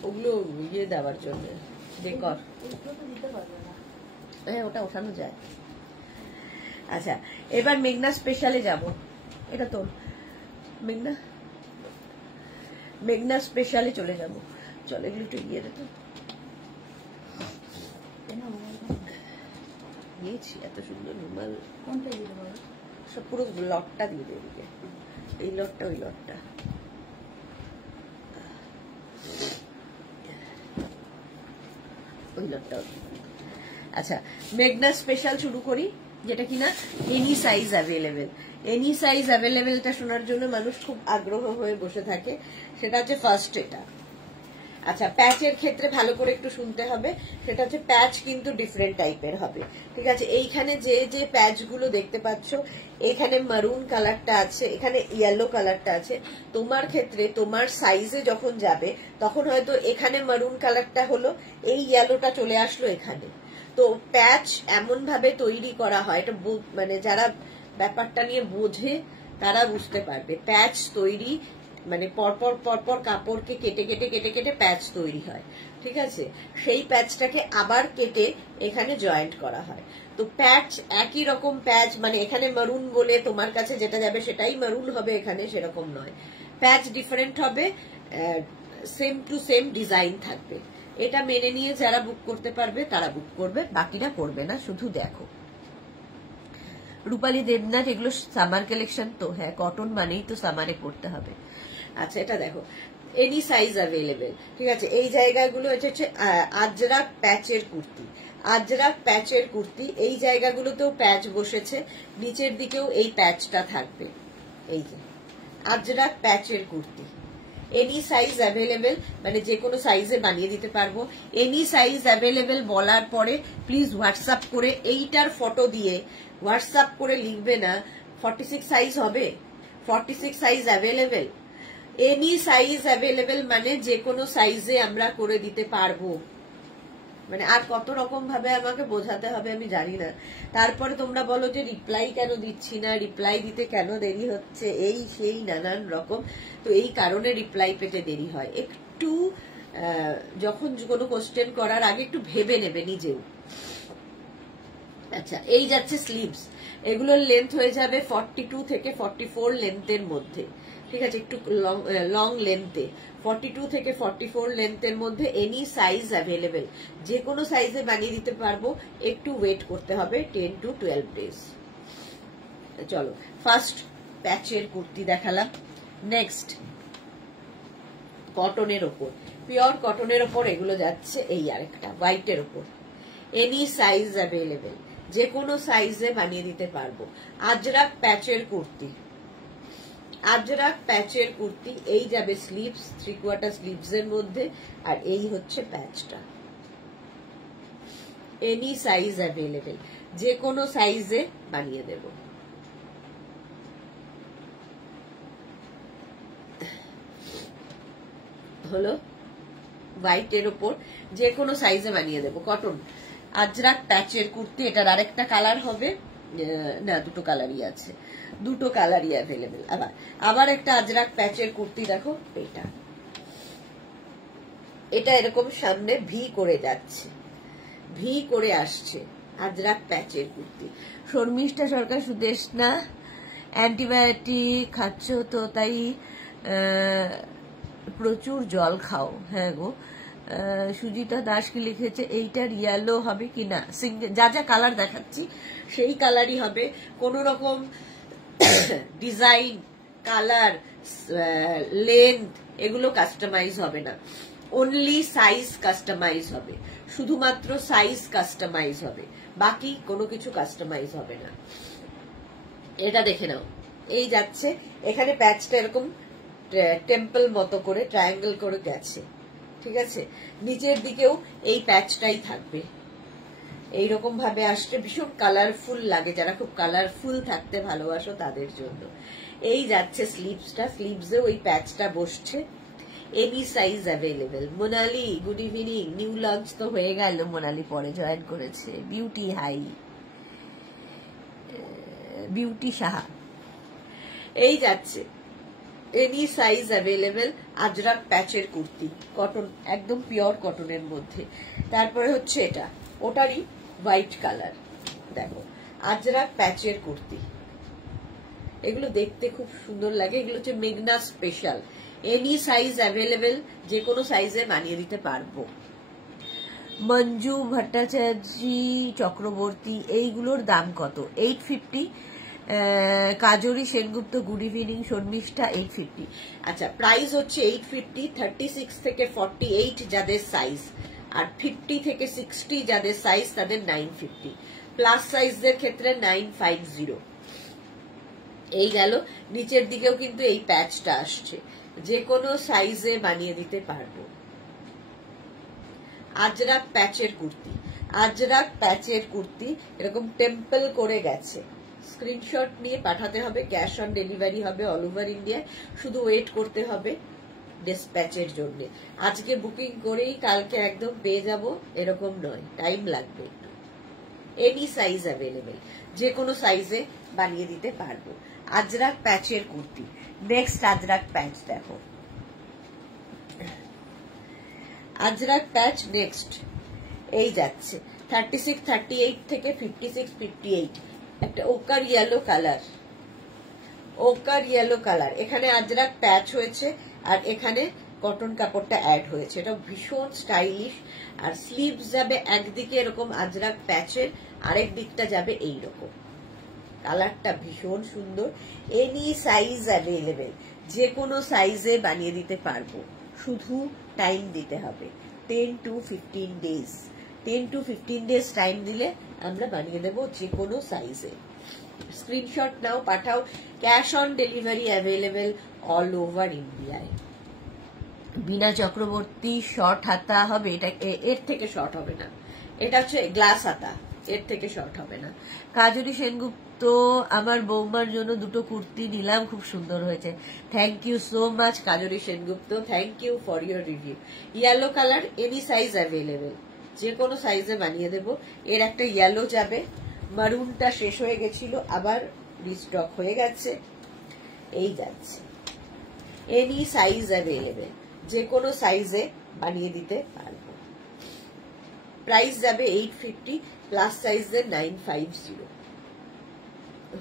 ওগুলো ইয়ে দেওয়ার জন্য, ডেকর। হ্যাঁ, ওটা ওঠানো যায়। আচ্ছা, এবার মেঘনা স্পেশালে যাব। এটা তো মেঘনা, মেঘনা স্পেশালে চলে যাব। চলো এগুলো একটু গিয়ে দেখো, নিয়েছি এত সুন্দর রুমাল। কোনটা দিতে পারো? সব পুরো লটটা দিয়ে দেবে, এই লটটা ওই লটটা। ওই লটটা। আচ্ছা, মেঘনা স্পেশাল শুরু করি, যেটা কিনা any size available. Any size অ্যাভেলেবেলটা শোনার জন্য মানুষ খুব আগ্রহ হয়ে বসে থাকে। সেটা হচ্ছে ফার্স্ট এটা। আচ্ছা, প্যাচের ক্ষেত্রে ভালো করে একটু শুনতে হবে। সেটা হচ্ছে প্যাচ কিন্তু ডিফারেন্ট টাইপের হবে, ঠিক আছে? এইখানে যে যে প্যাচ গুলো দেখতে পাচ্ছ, এখানে মারুন কালারটা আছে, এখানে ইয়েলো কালারটা আছে। তোমার ক্ষেত্রে তোমার সাইজে যখন যাবে তখন হয়তো এখানে মারুন কালারটা হলো, এই ইয়েলোটা চলে আসলো এখানে। তো প্যাচ এমন ভাবে তৈরি করা হয়, এটা মানে যারা ব্যাপারটা নিয়ে বোঝে তারা বুঝতে পারবে। প্যাচ তৈরি মানে পরপর পরপর কাপড়কে কেটে কেটে কেটে কেটে প্যাচ তৈরি হয়, ঠিক আছে? সেই প্যাচটাকে আবার কেটে এখানে জয়েন্ট করা হয়। তো প্যাচ একই রকম প্যাচ, মানে এখানে মারুন বলে তোমার কাছে যেটা যাবে সেটাই মারুন হবে, এখানে সেরকম নয়। প্যাচ ডিফারেন্ট হবে, সেম টু সেম ডিজাইন থাকবে। এটা মেনে নিয়ে যারা বুক করতে পারবে তারা বুক করবে, বাকিরা করবে না। শুধু দেখো রূপালী দেবনাথ, এগুলো সামার কালেকশন তো, হ্যাঁ কটন মানেই তো সামারে পড়তে হবে। আচ্ছা, এটা দেখো এনি সাইজ অ্যাভেলেবেল, ঠিক আছে? এই জায়গাগুলো হচ্ছে আজরাক প্যাচের কুর্তি, আজরাক প্যাচের কুর্তি। এই জায়গাগুলোতেও প্যাচ বসেছে, নিচের দিকেও এই প্যাচটা থাকবে। এই যে আজরাক প্যাচের কুর্তি, এনি সাইজ অ্যাভেলেবেল, মানে যে কোনো সাইজে বানিয়ে দিতে পারবো। এনি সাইজ অ্যাভেলেবেল বলার পরে প্লিজ হোয়াটসঅ্যাপ করে এইটার ফটো দিয়ে হোয়াটসঅ্যাপ করে লিখবে না 46 সাইজ হবে, 46 size available. Any size available মানে যে কোনো সাইজে আমরা করে দিতে পারবো। মানে আর কত রকম ভাবে আমাকে বোঝাতে হবে আমি জানি না। তারপরে তোমরা বলো যে রিপ্লাই কেন দিচ্ছি না, রিপ্লাই দিতে কেন দেরি হচ্ছে, এই সেই নানান রকম। তো এই কারণে রিপ্লাই পেতে দেরি হয়। একটু যখন কোনো কোশ্চেন করার আগে একটু ভেবে নেবে নিজেও। আচ্ছা, এই যাচ্ছে স্লিভস, এগুলোর লেন্থ হয়ে যাবে 42 থেকে 44 লেন্থের মধ্যে, ঠিক আছে? একটু লং লেন্থে 42 থেকে 44 লেন্থের মধ্যে এনি সাইজ অ্যাভেলেবেল, যে কোনো সাইজে বানিয়ে দিতে পারবো। একটু ওয়েট করতে হবে 10 to 12 ডেজ। চলো, ফার্স্ট প্যাচের কুর্তি দেখালাম। নেক্সট কটনের ওপর, পিওর কটনের ওপর এগুলো যাচ্ছে। এই আরেকটা হোয়াইটের ওপর, এনি সাইজ অ্যাভেলেবেল, যে কোনো সাইজে বানিয়ে দিতে পারবো। আজরাক প্যাচের কুর্তি, আজরাক প্যাচের কুর্তি। এই যাবে স্লিভস, 3/4 স্লিভস এর মধ্যে, আর এই হচ্ছে প্যাচটা। এনি সাইজ অ্যাভেলেবেল, যে কোনো সাইজে বানিয়ে দেব। হলো হোয়াইটের ওপর, যে কোনো সাইজে বানিয়ে দেব। কটন আজরাক প্যাচের কুর্তি। এটার আরেকটা কালার হবে, না দুটো কালারই আছে, দুটো কালারই অ্যাভেলেবেল। আবার একটা আজরাক প্যাচের কুর্তি দেখো, এটা এরকম সামনে ভি করে যাচ্ছে, ভি করে আসছে, আজরাক প্যাচের কুর্তি। শর্মিষ্ঠা সরকার, সুদেশনা, অ্যান্টিবায়োটিক খাচ্ছ তো তাই প্রচুর জল খাও। হ্যাঁ গো। সুজিতা দাস কি লিখেছে, এইটার ইয়েলো হবে কিনা? যা যা কালার দেখাচ্ছি সেই কালারই হবে। কোন রকম ডিজাইন, কালার, লেন্থ এগুলো কাস্টমাইজ হবে না, অনলি সাইজ কাস্টমাইজ হবে, শুধুমাত্র সাইজ কাস্টমাইজ হবে, বাকি কোনো কিছু কাস্টমাইজ হবে না। এটা দেখে নাও, এই যাচ্ছে, এখানে প্যাচটা এরকম টেম্পল মতো করে ট্রায়াঙ্গেল করে গেছে, ঠিক আছে? নিচের দিকেও এই প্যাচটাই থাকবে, এইরকম ভাবে আসলে ভীষণ কালারফুল লাগে, যারা খুব কালারফুল থাকতে ভালোবাসো তাদের জন্য। এই যাচ্ছে স্লিভসটা, স্লিভসে ওই প্যাচটা বসছে। Any size available. Monali, good evening. New launch তো হয়ে গেল, মোনালি পরে জয়েন করেছে। বিউটি হাই, বিউটি সাহা। এই যাচ্ছে এনি সাইজ অ্যাভেলেবেল, আজরাক প্যাচের কুর্তি, কটন, একদম পিওর কটনের মধ্যে। তারপরে হচ্ছে এটা, ওটারই হোয়াইট কালার, দেখো আজরাক প্যাচের কুর্তি। এগুলো দেখতে খুব সুন্দর লাগে, এগুলো হচ্ছে মেঘনা স্পেশাল। এনি সাইজ অ্যাভেলেবেল, যে কোনো সাইজে বানিয়ে দিতে পারবো। মঞ্জু ভট্টাচার্য চক্রবর্তী, এইগুলোর দাম কত? 850। Kajri Sengupta, good evening. শর্মিষ্ঠা, 850। আচ্ছা, প্রাইস হচ্ছে 850। 36 থেকে 48 যাদের সাইজ, আর 50 থেকে 60 যাদের সাইজ তাদের 950। প্লাস সাইজদের ক্ষেত্রে 950। এই গেল। নিচের দিকেও কিন্তু এই প্যাচটা আসছে, যে কোনো সাইজে বানিয়ে দিতে পারবো। আজরাক প্যাচের কুর্তি, আজরাক প্যাচের কুর্তি এরকম টেম্পল করে গেছে। স্ক্রিনশট নিয়ে পাঠাতে হবে, ক্যাশ অন ডেলিভারি হবে অল ওভার ইন্ডিয়া, শুধু ওয়েট করতে হবে ডিসপ্যাচের জন্য। আজকে বুকিং করেই কালকে একদম পেয়ে যাব এরকম নয়, টাইম লাগবে। এনি সাইজ অ্যাভেলেবেল, যে কোনো সাইজে বানিয়ে দিতে পারবো। আজরাক প্যাচের কুর্তি। নেক্সট আজরাক প্যাচ দেখো, আজরাক প্যাচ নেক্সট এই যাচ্ছে 36, 38 থেকে 56, 58, একটা ওকার ইয়েলো কালার, ওকার ইয়েলো কালার। এখানে আজরাক প্যাচ হয়েছে আর এখানে কটন কাপড়টা অ্যাড হয়েছে, এটা ভীষণ স্টাইলিশ। আর স্লিভস যাবে একদিকে এরকম আজরাক প্যাচের, আরেক দিকটা যাবে এইরকম। কালারটা ভীষণ সুন্দর। এনি সাইজ অ্যাভেলেবেল, যে কোনো সাইজে বানিয়ে দিতে পারবো, শুধু টাইম দিতে হবে 10 to 15 days। 10 to 15 days time দিলে আমরা বানিয়ে দেবো যে কোনো সাইজে। স্ক্রিনশট নাও, পাঠাও। Cash on delivery available all over ইন্ডিয়ায়। বিনা চক্রবর্তী শর্ট হাতা হবে, এটা এর থেকে শর্ট হবে না, এটা হচ্ছে গ্লাস হাতা, এর থেকে শর্ট হবে না। কাজরি সেনগুপ্ত, আমার বৌমার জন্য দুটো কুর্তি নিলাম, খুব সুন্দর হয়েছে। Thank you so much Kajri Sengupta, thank you for your review. Yellow colour, any size available, যে কোনো সাইজে বানিয়ে দেব। এর একটা ইয়েলো যাবে, মারুনটা শেষ হয়ে গেছিল, আবার রিস্টক হয়ে গেছে, এই যাচ্ছে। এনি সাইজ অ্যাভেলেবেল, যে কোনো সাইজে বানিয়ে দিতে পারবো। প্রাইস যাবে 850, প্লাস সাইজের 950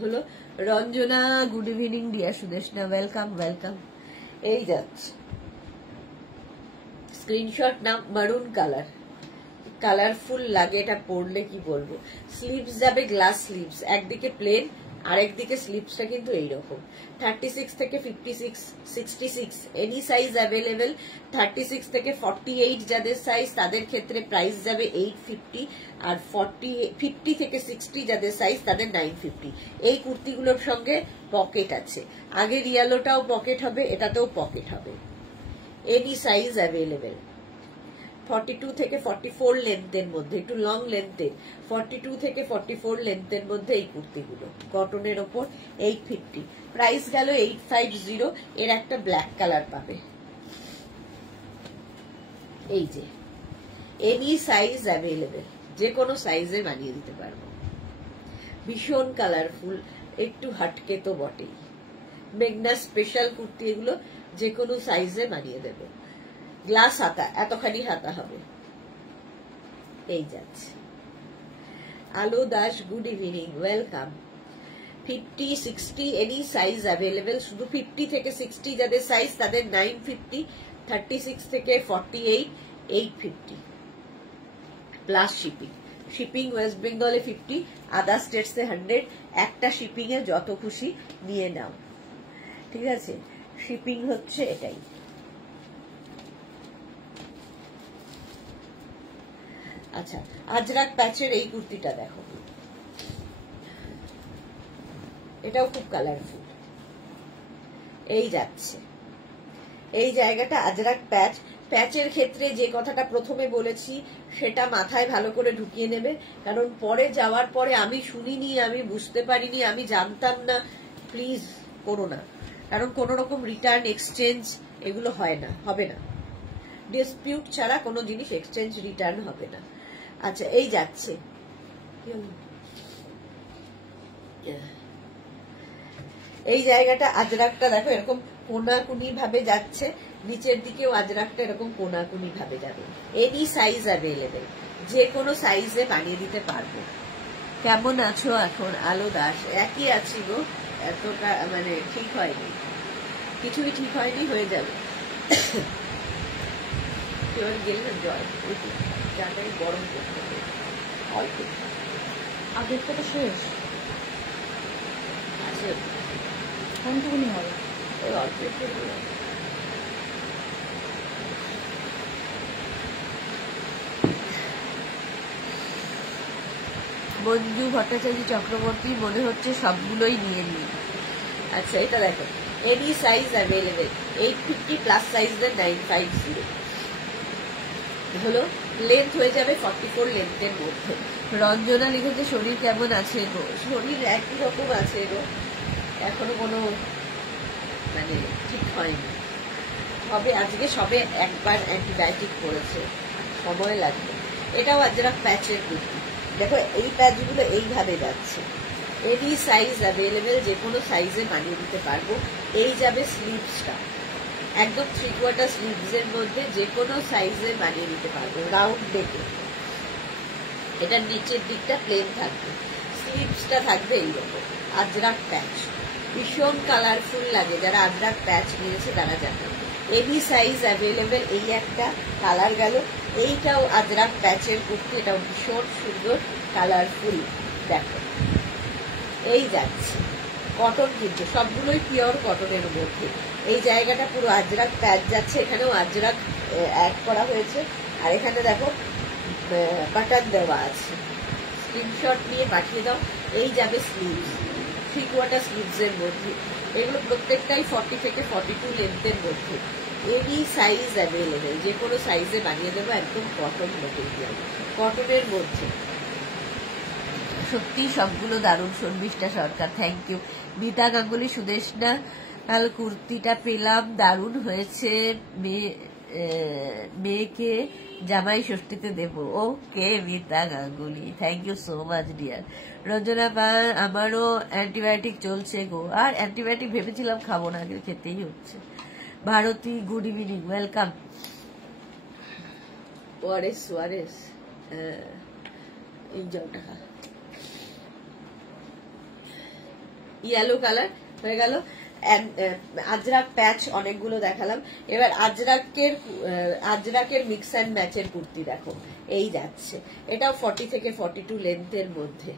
হলো। Ranjana, good evening deer Sudeshna, welcome welcome. এই যাচ্ছে, স্ক্রিনশট নাও। মারুন কালার, কালারফুল লাগে এটা পরলে, কি বলবো। স্লিভস যাবে গ্লাস স্লিভস, একদিকে প্লেন আরেকদিকে স্লিভসটা কিন্তু এইরকম। 36 থেকে 56, 66 এনি সাইজ অ্যাভেলেবেল। 36 থেকে 48 যাদের সাইজ তাদের ক্ষেত্রে প্রাইস যাবে 850, আর 50 থেকে 60 যাদের সাইজ তাদের 950। এই কুর্তিগুলোর সঙ্গে পকেট আছে, আগের ইয়েলোটাও পকেট হবে, এটাতেও পকেট হবে। Any size available. 42 থেকে 44 লেন্থের মধ্যে, একটু লং লেন্থের, 42 থেকে 44 লেন্থের মধ্যে এই কুর্তিগুলো কটনের ওপর 850। প্রাইস গেল 850। এর একটা ব্ল্যাক কালার পাবে, এই যে। এনি সাইজ অ্যাভেলেবেল, যে কোনো সাইজে বানিয়ে দিতে পারবো। ভীষণ কালারফুল, একটু হাটকে তো বটেই। মেঘনা স্পেশাল কুর্তি এগুলো, যে কোনো সাইজে বানিয়ে দেবো। গ্লাস হাতা, এতখানি হাতা হবে, এই যাচ্ছে। আলো Das, good evening, welcome. 50, 60 any size available, শুধু 50 থেকে 60 যাদের সাইজ তাদের 950, 36 থেকে 48 850 প্লাস শিপিং। শিপিং ওয়েস্ট বেঙ্গলে 50, আদার স্টেটসে 100। একটা শিপিং এ যত খুশি নিয়ে নাও, ঠিক আছে। শিপিং হচ্ছে এটাই। আচ্ছা, আজরাক প্যাচের এই কুর্তিটা দেখো, এটাও খুব কালারফুল, এই যাচ্ছে। এই জায়গাটা আজরাক প্যাচ। প্যাচের ক্ষেত্রে যে কথাটা প্রথমে বলেছি সেটা মাথায় ভালো করে ঢুকিয়ে নেবে, কারণ পরে যাওয়ার পরে আমি শুনিনি, আমি বুঝতে পারিনি, আমি জানতাম না, প্লিজ করো না। কারণ কোন রকম রিটার্ন এক্সচেঞ্জ এগুলো হয় না, হবে না। ডিসপিউট ছাড়া কোনো জিনিস এক্সচেঞ্জ রিটার্ন হবে না। আচ্ছা, এই যাচ্ছে। এই জায়গাটা আজরাকটা দেখো এরকম কোনাকুনি ভাবে যাচ্ছে, নিচের দিকেও আজরাকটা এরকম কোনাকুনি ভাবে যাবে। এনি সাইজ অ্যাভেলেবেল, যে কোনো সাইজে বানিয়ে দিতে পারবো। কেমন আছো এখন? আলো দাস, একই আছি গো, এতটা মানে ঠিক হয়নি, কিছুই ঠিক হয়নি, হয়ে যাবে। কেউ গেলে না জল জায়গায় গরম করতে হবে অল্প, আগেরটা তো শেষ, আছে কোনটুকুনি হবে ওই অল্প একটু। মঞ্জু ভট্টাচার্য চক্রবর্তী, মনে হচ্ছে সবগুলোই নিয়ে নিই। আচ্ছা, এটা দেখো, any size available, 850 plus size 950 হলো। লেন্থ হয়ে যাবে 44 লেন্থের মধ্যে। রঞ্জনা লিখেছে শরীর কেমন আছে গো? শরীর একই রকম আছে গো, এখনো কোনো মানে ঠিক হয়নি, হবে আজকে সবে একবার অ্যান্টিবায়োটিক করেছে, সময় লাগবে। এটাও আজরাক প্যাচের কুর্তি, দেখো এই প্যাচগুলো এইভাবে যাচ্ছে, এনি সাইজ অ্যাভেলেবেল, যে কোনো সাইজে বানিয়ে দিতে পারবো। এই যাবে স্লিভসটা, একদম 3/4 স্লিভসের মধ্যে যে কোনো সাইজে বানিয়ে দিতে পারবো, রাউন্ড নেকে। এটার নিচের দিকটা প্লেন থাকবে, স্লিভসটা থাকবে এইরকম আজরাক প্যাচ, ভীষণ কালারফুল লাগে। যারা আজরাক প্যাচ নিয়েছে তারা জানে। এনি সাইজ অ্যাভেলেবেল, এই একটা কালার গেল। এইটাও আজরাক প্যাচের কুর্তি, এটাও ভীষণ সুন্দর কালারফুল, দেখো এই যাচ্ছে কটন, কিন্তু সবগুলোই পিওর কটনের মধ্যে। এই জায়গাটা পুরো আজরাক প্যাচ যাচ্ছে, এখানেও আজরাক অ্যাড করা হয়েছে। আর এখানে দেখো বাটন দেওয়া আছে, স্ক্রিনশট নিয়ে পাঠিয়ে দাও। এই যাবে স্লিভস, 3/4 স্লিভসের মধ্যে। এগুলো প্রত্যেকটাই 40 থেকে 42 লেন্থের মধ্যে। এনি সাইজ অ্যাভেলেবেল, যে কোনো সাইজে বানিয়ে দেবো, একদম কটন মেটেরিয়াল, কটনের মধ্যে। সত্যি সবগুলো দারুণ। Sharmistha Sarkar, thank you. মিতা গাঙ্গুলি, সুদেশনা কাল কুর্তিটা পেলাম, দারুণ হয়েছে, মেয়েকে জামাই ষষ্ঠীতে দেব। Okay Mita Ganguly, thank you so much dear. Ranjana Pan, আমারও অ্যান্টিবায়োটিক চলছে গো, আর অ্যান্টিবায়োটিক ভেবেছিলাম খাবো না, আগে খেতেই হচ্ছে। Bharati, good evening, welcome. ওয়ারেস ওয়ারেস, এই জলটা খা। ইয়েলো কালার হয়ে গেল। আজরাক প্যাচ অনেকগুলো দেখালাম, এবার আজরাকের মিক্স অ্যান্ড ম্যাচের কুর্তি দেখো, এই যাচ্ছে। এটাও 40 থেকে 42 লেন্থের মধ্যে,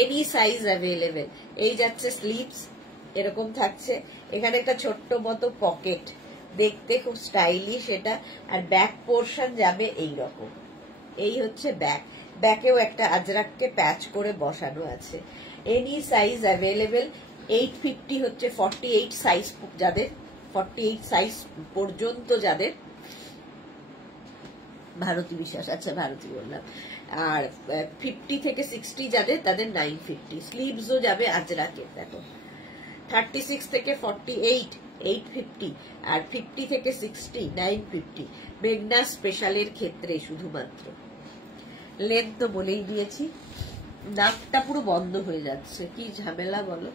এনি সাইজ অ্যাভেলেবেল। এই যাচ্ছে স্লিভস, এরকম থাকছে, এখানে একটা ছোট্ট মতো পকেট, দেখতে খুব স্টাইলিশ এটা। আর ব্যাক পোর্শন যাবে এই রকম, এই হচ্ছে ব্যাক, ব্যাকেও একটা আজরাককে প্যাচ করে বসানো আছে। Any size available. 850 হচ্ছে 48 সাইজ, যাদের 48 সাইজ পর্যন্ত, যাদের। ভারতী বিশ্বাস, আচ্ছা ভারতী বললাম। আর 50 থেকে 60 যাদের, তাদের 950। স্লিভসও যাবে আজরাকের, দেখো 36 থেকে 48 850, আর 50 থেকে 60 950। মেঘনা স্পেশালের ক্ষেত্রে শুধুমাত্র। লেন্থ তো বলেই দিয়েছি। নাকটা পুরো বন্ধ হয়ে যাচ্ছে, কি ঝামেলা বলো।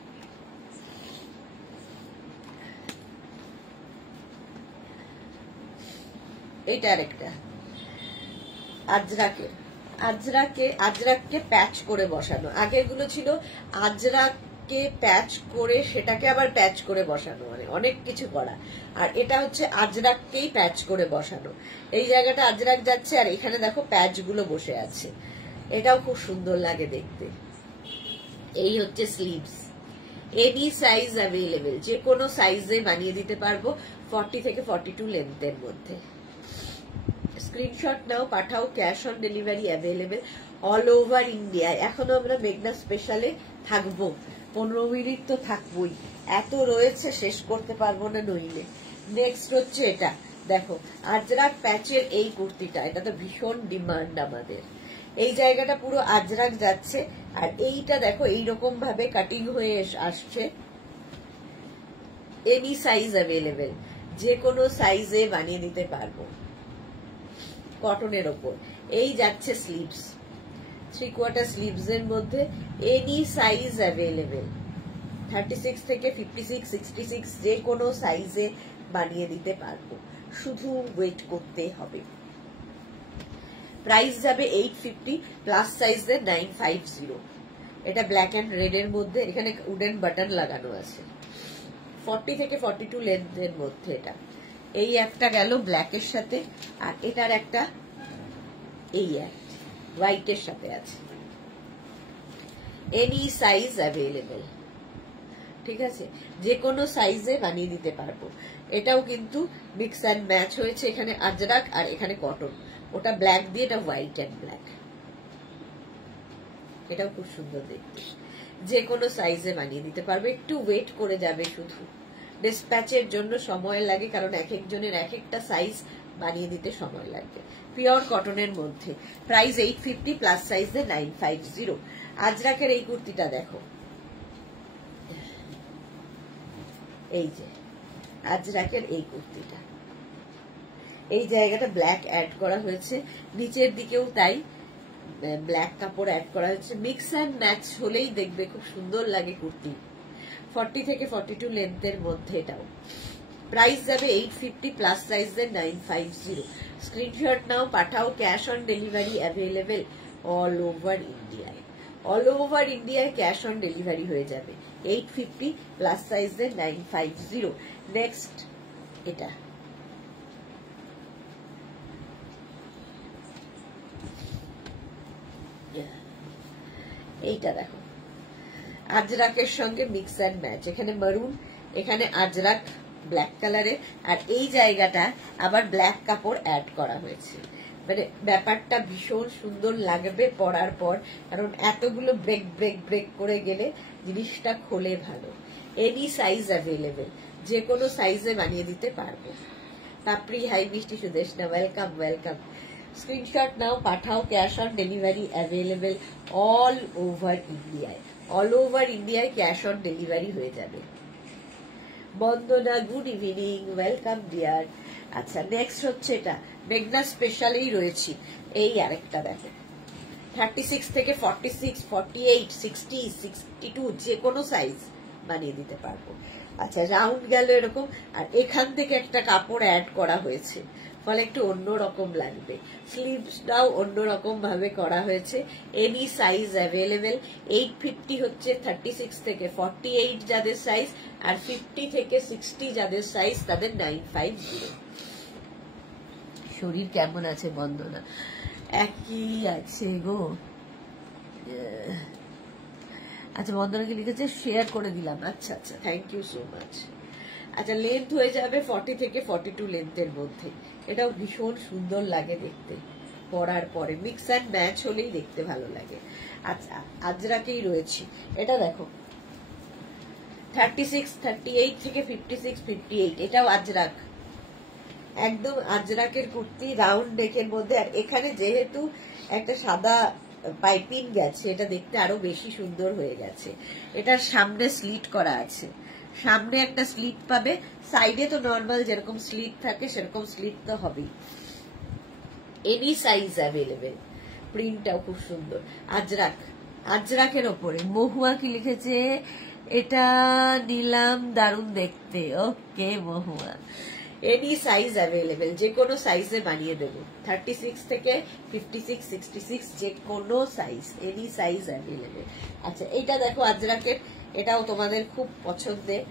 এইটা আরেকটা আজরাককে প্যাচ করে বসানো। আগেরগুলো ছিল আজরাককে প্যাচ করে সেটাকে আবার প্যাচ করে বসানো, মানে অনেক কিছু করা। আর এটা হচ্ছে আজরাককেই প্যাচ করে বসানো। এই জায়গাটা আজরাক যাচ্ছে, আর এখানে দেখো প্যাচ গুলো বসে আছে, এটাও খুব সুন্দর লাগে দেখতে। এই হচ্ছে স্লিভস, এনি সাইজ অ্যাভেলেবেল, যে কোনো সাইজে বানিয়ে দিতে পারবো, 40 থেকে 42 লেন্থের মধ্যে। স্ক্রিনশট নাও, পাঠাও, cash on delivery available all over India. এখনো আমরা মেঘনা স্পেশালে থাকবো, 15 মিনিট তো থাকবোই, এত রয়েছে শেষ করতে পারবো না নইলে। নেক্সট হচ্ছে এটা দেখো, আজরাক প্যাচের এই কুর্তিটা, এটা তো ভীষণ ডিমান্ড আমাদের। এই জায়গাটা পুরো আজরাক যাচ্ছে, আর এইটা দেখো এইরকম ভাবে কাটিং হয়ে আসছে। এনি সাইজ অ্যাভেলেবেল, যে কোনো সাইজে বানিয়ে দিতে পারবো, কটনের ওপর। এই যাচ্ছে স্লিভস, 3/4 স্লিভস এর মধ্যে, এনি সাইজ অ্যাভেলেবেল, 36 থেকে 56 66, যে কোনো সাইজে বানিয়ে দিতে পারবো, শুধু ওয়েট করতে হবে। প্রাইস যাবে 850, প্লাস সাইজের 950। এটা ব্ল্যাক অ্যান্ড রেড এর মধ্যে, এখানে উডেন বাটন লাগানো আছে। 40 থেকে 42 লেন্থের মধ্যে এটা। এই একটা গেল ব্ল্যাকের সাথে, আর এটার একটা এই এক হোয়াইটের সাথে আছে। এনি সাইজ অ্যাভেলেবেল, ঠিক আছে, যে কোনো সাইজে বানিয়ে দিতে পারবো। এটাও কিন্তু মিক্স অ্যান্ড ম্যাচ হয়েছে, এখানে আজরাক আর এখানে কটন, ওটা ব্ল্যাক দিয়ে, এটা হোয়াইট অ্যান্ড ব্ল্যাক। এটাও খুব সুন্দর দেখতে, যে কোনো সাইজে বানিয়ে দিতে পারবে। একটু ওয়েট করে যাবে, শুধু ডিসপ্যাচের জন্য সময় লাগে, কারণ এক একজনের এক একটা সাইজ বানিয়ে দিতে সময় লাগবে। পিওর কটনের মধ্যে, প্রাইস 850, প্লাস সাইজ 950। আজরাকের এই কুর্তিটা দেখো, এই যে আজরাকের এই কুর্তিটা, এই জায়গাটা ব্ল্যাক অ্যাড করা হয়েছে, নিচের দিকেও তাই ব্ল্যাক কাপড় অ্যাড করা হয়েছে। মিক্স অ্যান্ড ম্যাচ হলেই দেখবে খুব সুন্দর লাগে কুর্তি। 40 থেকে 42 লেন্থের মধ্যে এটাও। প্রাইস যাবে 850, প্লাস সাইজ 950। স্ক্রিনশট নাও, পাঠাও। Cash on delivery available all over ইন্ডিয়ায়। অল ওভার ইন্ডিয়ায় ক্যাশ অন ডেলিভারি হয়ে যাবে। 850, প্লাস সাইজ 950। নেক্সট এটা, এইটা দেখো, আজরাকের সঙ্গে মিক্স অ্যান্ড ম্যাচ। এখানে মারুন, এখানে আজরাক ব্ল্যাক কালারে, আর এই জায়গাটা আবার ব্ল্যাক কাপড় অ্যাড করা হয়েছে। মানে ব্যাপারটা ভীষণ সুন্দর লাগবে পরার পর, কারণ এতগুলো ব্রেক ব্রেক ব্রেক করে গেলে জিনিসটা খোলে ভালো। এনি সাইজ অ্যাভেলেবেল, যে কোনো সাইজে বানিয়ে দিতে পারবো। পাপড়ি হাই মিষ্টি সুদেশনা, ওয়েলকাম ওয়েলকাম। স্ক্রিনশট নাও, পাঠাও। Cash on delivery available all over ইন্ডিয়ায়। অল ওভার ইন্ডিয়ায় ক্যাশ অন ডেলিভারি হয়ে যাবে। বন্দনা, গুড ইভিনিং, ওয়েলকাম ডিয়ার। আচ্ছা, নেক্সট হচ্ছে এটা, মেঘনা স্পেশালেই রয়েছি। এই আরেকটা দেখো, 36 থেকে 46, 48, 60, 62, যে কোনো সাইজ বানিয়ে দিতে পারবো। আচ্ছা, রাউন্ড গেল এরকম, আর এখান থেকে একটা কাপড় অ্যাড করা হয়েছে, ফলে একটু অন্যরকম লাগবে। স্লিভসটাও অন্যরকম ভাবে করা হয়েছে। Any size available. 850 হচ্ছে 36 থেকে 48 যাদের সাইজ, আর 50 থেকে 60 যাদের সাইজ তাদের 950। শরীর কেমন আছে বন্দনা? একই আছে গো। আচ্ছা, বন্দনাকে লিখেছে শেয়ার করে দিলাম। আচ্ছা আচ্ছা, থ্যাংক ইউ সো মাচ। আচ্ছা, লেন্থ হয়ে যাবে 40 থেকে 42 লেন্থের মধ্যে। এটাও ভীষণ সুন্দর লাগে দেখতে পরার পরে, মিক্স অ্যান্ড ম্যাচ হলেই দেখতে ভালো লাগে। আচ্ছা, আজরাকেই রয়েছি। এটা দেখো, 36, 38 থেকে 56, 58, এটাও আজরাক, একদম আজরাকের কুর্তি, রাউন্ড নেকের মধ্যে। আর এখানে যেহেতু একটা সাদা পাইপিং গেছে, এটা দেখতে আরো বেশি সুন্দর হয়ে গেছে। এটার সামনে স্লিট করা আছে, সামনে একটা স্লিট পাবে, সাইডে তো নর্মাল যেরকম স্লিট থাকে সেরকম স্লিট তো হবেই। Any size available. প্রিন্টটাও খুব সুন্দর। আজরাক, আজরাকের ওপরে মহুয়া কি লিখেছে, এটা নিলাম, দারুণ দেখতে। ওকে মহুয়া, এনি সাইজ অ্যাভেলেবেল, যে কোনো সাইজে বানিয়ে দেবো। 36 থেকে 56, 66, যে কোনো সাইজ, এনি সাইজ অ্যাভেলেবেল। আচ্ছা, এইটা দেখো আজরাকের, এটাও তোমাদের খুব পছন্দের।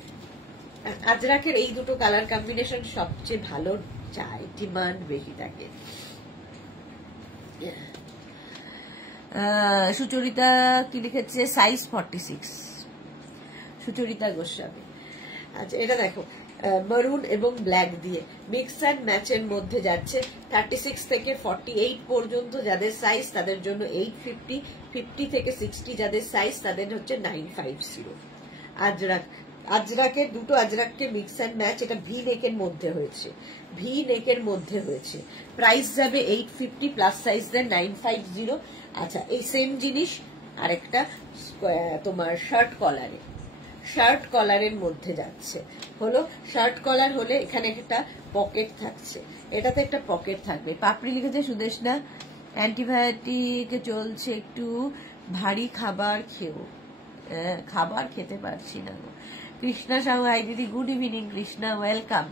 আজরাকের এই দুটো কালার কম্বিনেশন সবচেয়ে ভালো চাই, ডিমান্ড বেশি থাকে। সুচরিতা কি লিখেছে, সাইজ 46, সুচরিতা গোস্বামী। আচ্ছা, এটা দেখো মারুন এবং ব্ল্যাক দিয়ে মিক্স অ্যান্ড ম্যাচের মধ্যে যাচ্ছে। 36 থেকে 48 পর্যন্ত যাদের সাইজ তাদের জন্য 850, 50 থেকে 60 যাদের সাইজ তাদের হচ্ছে 950। আজরাক, আজরাকের দুটো আজরাককে মিক্স অ্যান্ড ম্যাচ, এটা ভি নেকের মধ্যে হয়েছে, ভি নেকের মধ্যে হয়েছে। প্রাইস যাবে 850, প্লাস সাইজ দেন 950। আচ্ছা, এই সেম জিনিস আরেকটা তোমার শার্ট কলারে, শার্ট কলারের মধ্যে যাচ্ছে। হলো শার্ট কলার হলে এখানে একটা পকেট থাকছে, এটাতে একটা পকেট থাকবে। পাপড়ি লিখেছে সুদেশনা, অ্যান্টিবায়োটিক চলছে, একটু ভারী খাবার খেও। খাবার খেতে পারছি না গো। কৃষ্ণা সাহু, হাই দিদি, গুড ইভিনিং কৃষ্ণা, ওয়েলকাম।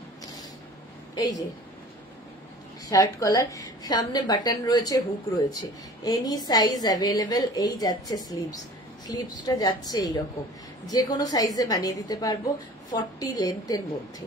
এই যে শার্ট কলার, সামনে বাটন রয়েছে, হুক রয়েছে, এনি সাইজ অ্যাভেলেবেল। এই যাচ্ছে স্লিভস, স্লিভসটা যাচ্ছে এইরকম, যে কোনো সাইজে বানিয়ে দিতে পারবো 40 লেন্থের মধ্যে।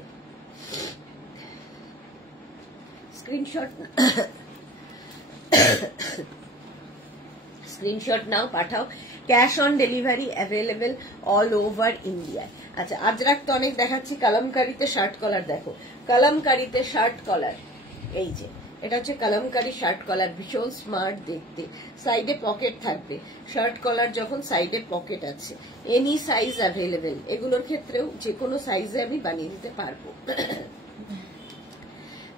স্ক্রিনশট নাও, পাঠাও। Cash on delivery available all over India. আচ্ছা, আজরাক তো অনেক দেখাচ্ছি, কালামকারীতে শার্ট কলার দেখো, কালামকারীতে শার্ট কলার, এই যে এটা হচ্ছে কালামকারী শার্ট কলার, ভীষণ স্মার্ট দেখতে, সাইডে পকেট থাকবে। শার্ট কলার যখন সাইডে পকেট আছে, এনি সাইজ অ্যাভেলেবেল। এগুলোর ক্ষেত্রেও যে কোনো সাইজে আমি বানিয়ে দিতে পারবো।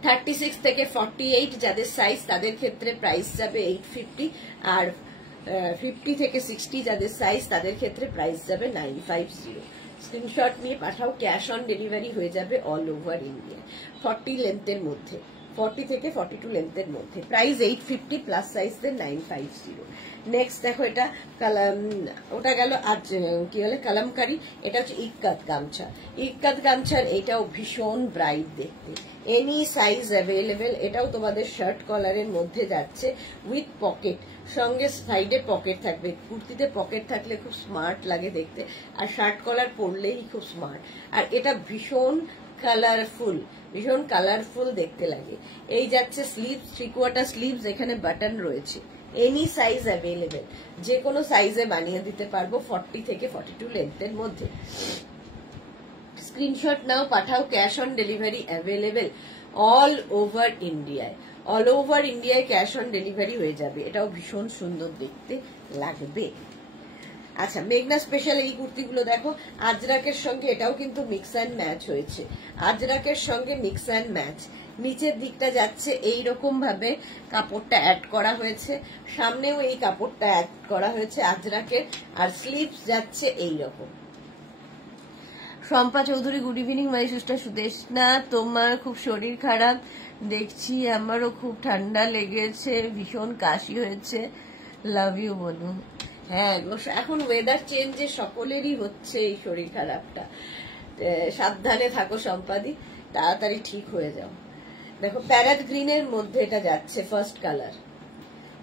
36 থেকে 48 যাদের সাইজ তাদের ক্ষেত্রে প্রাইস যাবে 850, আর 50 থেকে 60 যাদের সাইজ তাদের ক্ষেত্রে প্রাইস যাবে 950। স্ক্রিনশট নিয়ে পাঠাও, ক্যাশ অন ডেলিভারি হয়ে যাবে অল ওভার ইন্ডিয়া। 40 লেন্থের মধ্যে, 40 থেকে 42 লেন্থের মধ্যে, প্রাইস 850 প্লাস সাইজদের 950। নেক্সট দেখো, এটা ওটা গেল আজ কি বলে কালামকারি, এটা হচ্ছে ইক্কাত গামছা। ইক্কাত গামছার এটাও ভীষণ ব্রাইট দেখতে, এনি সাইজ অ্যাভেলেবেল। এটাও তোমাদের শার্ট কলারের মধ্যে যাচ্ছে উইথ পকেট, সঙ্গে সাইডে পকেট থাকবে। কুর্তিতে পকেট থাকলে খুব স্মার্ট লাগে দেখতে, আর শার্ট কলার পরলেই খুব স্মার্ট। আর এটা ভীষণ কালারফুল, ভীষণ কালারফুল দেখতে লাগে। এই যাচ্ছে স্লিভস, 3/4 স্লিভস, এখানে বাটন রয়েছে। এনি সাইজ অ্যাভেলেবেল, যে কোনো সাইজে বানিয়ে দিতে পারবো 40 থেকে 42 লেন্থের মধ্যে। স্ক্রিনশট নাও, পাঠাও, cash on delivery available all over ইন্ডিয়ায়। অল ওভার ইন্ডিয়ায় ক্যাশ অন ডেলিভারি হয়ে যাবে। এটাও ভীষণ সুন্দর দেখতে লাগবে। আচ্ছা, মেঘনা স্পেশাল এই কুর্তিগুলো দেখো, আজরাকের সঙ্গে এটাও কিন্তু মিক্স অ্যান্ড ম্যাচ হয়েছে। আজরাকের সঙ্গে মিক্স অ্যান্ড ম্যাচ, নিচের দিকটা যাচ্ছে এইরকম ভাবে কাপড়টা অ্যাড করা হয়েছে, সামনেও এই কাপড়টা অ্যাড করা হয়েছে আজরাকের, আর স্লিভস যাচ্ছে এইরকম। Shampa Chowdhury, good evening my sister Sudeshna, তোমার খুব শরীর খারাপ দেখছি, আমারও খুব ঠান্ডা লেগেছে, ভীষণ কাশি হয়েছে, লাভ ইউ বনু। হ্যাঁ, এখন ওয়েদার চেঞ্জে সকলেরই হচ্ছে এই শরীর খারাপটা, সাবধানে থাকো সম্পাদি, তাড়াতাড়ি ঠিক হয়ে যাও। দেখো, প্যারেট গ্রিনের মধ্যে এটা যাচ্ছে, ফার্স্ট কালার,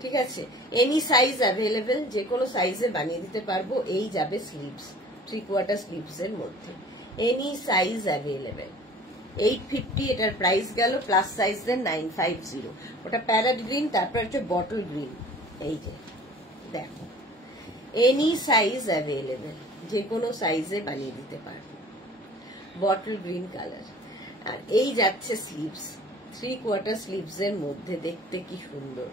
ঠিক আছে। এনি সাইজ অ্যাভেলেবেল, যে কোনো সাইজে বানিয়ে দিতে পারবো। এই যাবে স্লিভস, 3/4 স্লিভস এর মধ্যে, এনি সাইজ অ্যাভেলেবেল। 850 এটার প্রাইস গেল, প্লাস সাইজদের 950। ওটা প্যারেট গ্রিন, তারপর হচ্ছে বটল গ্রিন। এই যে দেখো, এনি সাইজ অ্যাভেলেবেল, যে কোনো সাইজে বানিয়ে দিতে পারবো। বটল গ্রিন কালার, আর এই যাচ্ছে স্লিভস, 3/4 স্লিভস এর মধ্যে, দেখতে কি সুন্দর।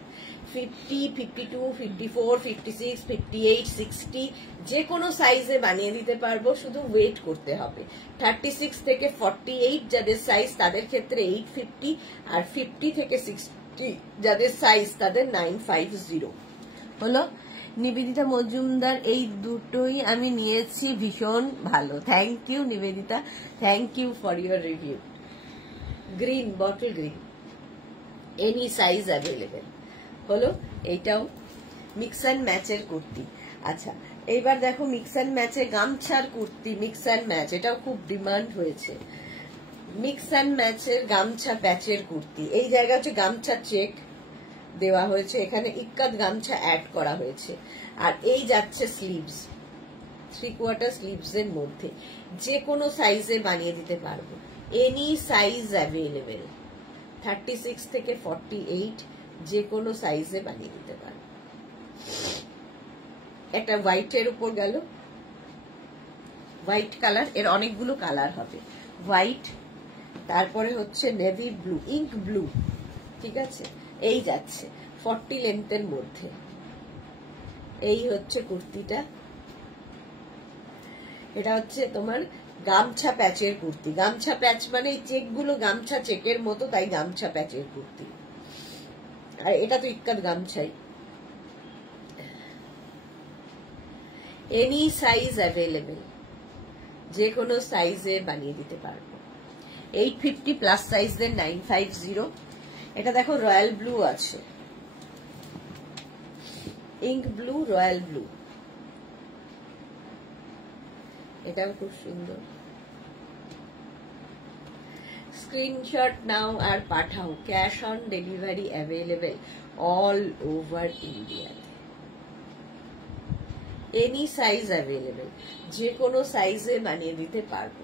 50, 52, 54, 56, 58, 60 যে কোনো সাইজে বানিয়ে দিতে পারবো, শুধু ওয়েট করতে হবে। 36 থেকে 48 যাদের সাইজ তাদের ক্ষেত্রে 850, আর 50 থেকে 60 যাদের সাইজ তাদের 950 হলো। নিবেদিতা মজুমদার, এই দুটোই আমি নিয়েছি, ভীষণ ভালো, thank you Nibedita, thank you for your review. Green, bottle green, any size available হলো। এইটাও মিক্স অ্যান্ড ম্যাচের কুর্তি। আচ্ছা, এইবার দেখো মিক্স অ্যান্ড ম্যাচের গামছার কুর্তি, মিক্স অ্যান্ড ম্যাচ, এটাও খুব ডিমান্ড হয়েছে। মিক্স অ্যান্ড ম্যাচের গামছা প্যাচের কুর্তি, এই জায়গা হচ্ছে গামছা চেক দেওয়া হয়েছে, এখানে ইক্কাত গামছা অ্যাড করা হয়েছে, আর এই যাচ্ছে স্লিভস, 3/4 স্লিভস এর মধ্যে, যে কোনো সাইজে বানিয়ে দিতে পারবো। এনি সাইজ অ্যাভেলেবেল, 36 থেকে 48 যে কোনো সাইজে বানিয়ে দিতে পারবো। একটা হোয়াইটের উপর গেল, হোয়াইট কালার, এর অনেকগুলো কালার হবে। হোয়াইট, তারপরে হচ্ছে নেভি ব্লু, ইঙ্ক ব্লু, ঠিক আছে। এই যাচ্ছে 40 লেন্থের মধ্যে, এই হচ্ছে কুর্তিটা। এটা হচ্ছে তোমার গামছা প্যাচের কুর্তি, গামছা প্যাচ মানে এই চেকগুলো গামছা চেকের মতো, তাই গামছা প্যাচের কুর্তি। আর এটা তো ইক্কাত গামছাই। এনি সাইজ অ্যাভেলেবেল, যে কোনো সাইজে বানিয়ে দিতে পারবো। 850 প্লাস সাইজদের 950। এটা দেখো রয়্যাল ব্লু আছে, ইঙ্ক ব্লু, রয়্যাল ব্লু, এটাও খুব সুন্দর। স্ক্রিনশট নাও আর পাঠাও, cash on delivery available all over India. Any size available, যে কোনো সাইজে বানিয়ে দিতে পারবো।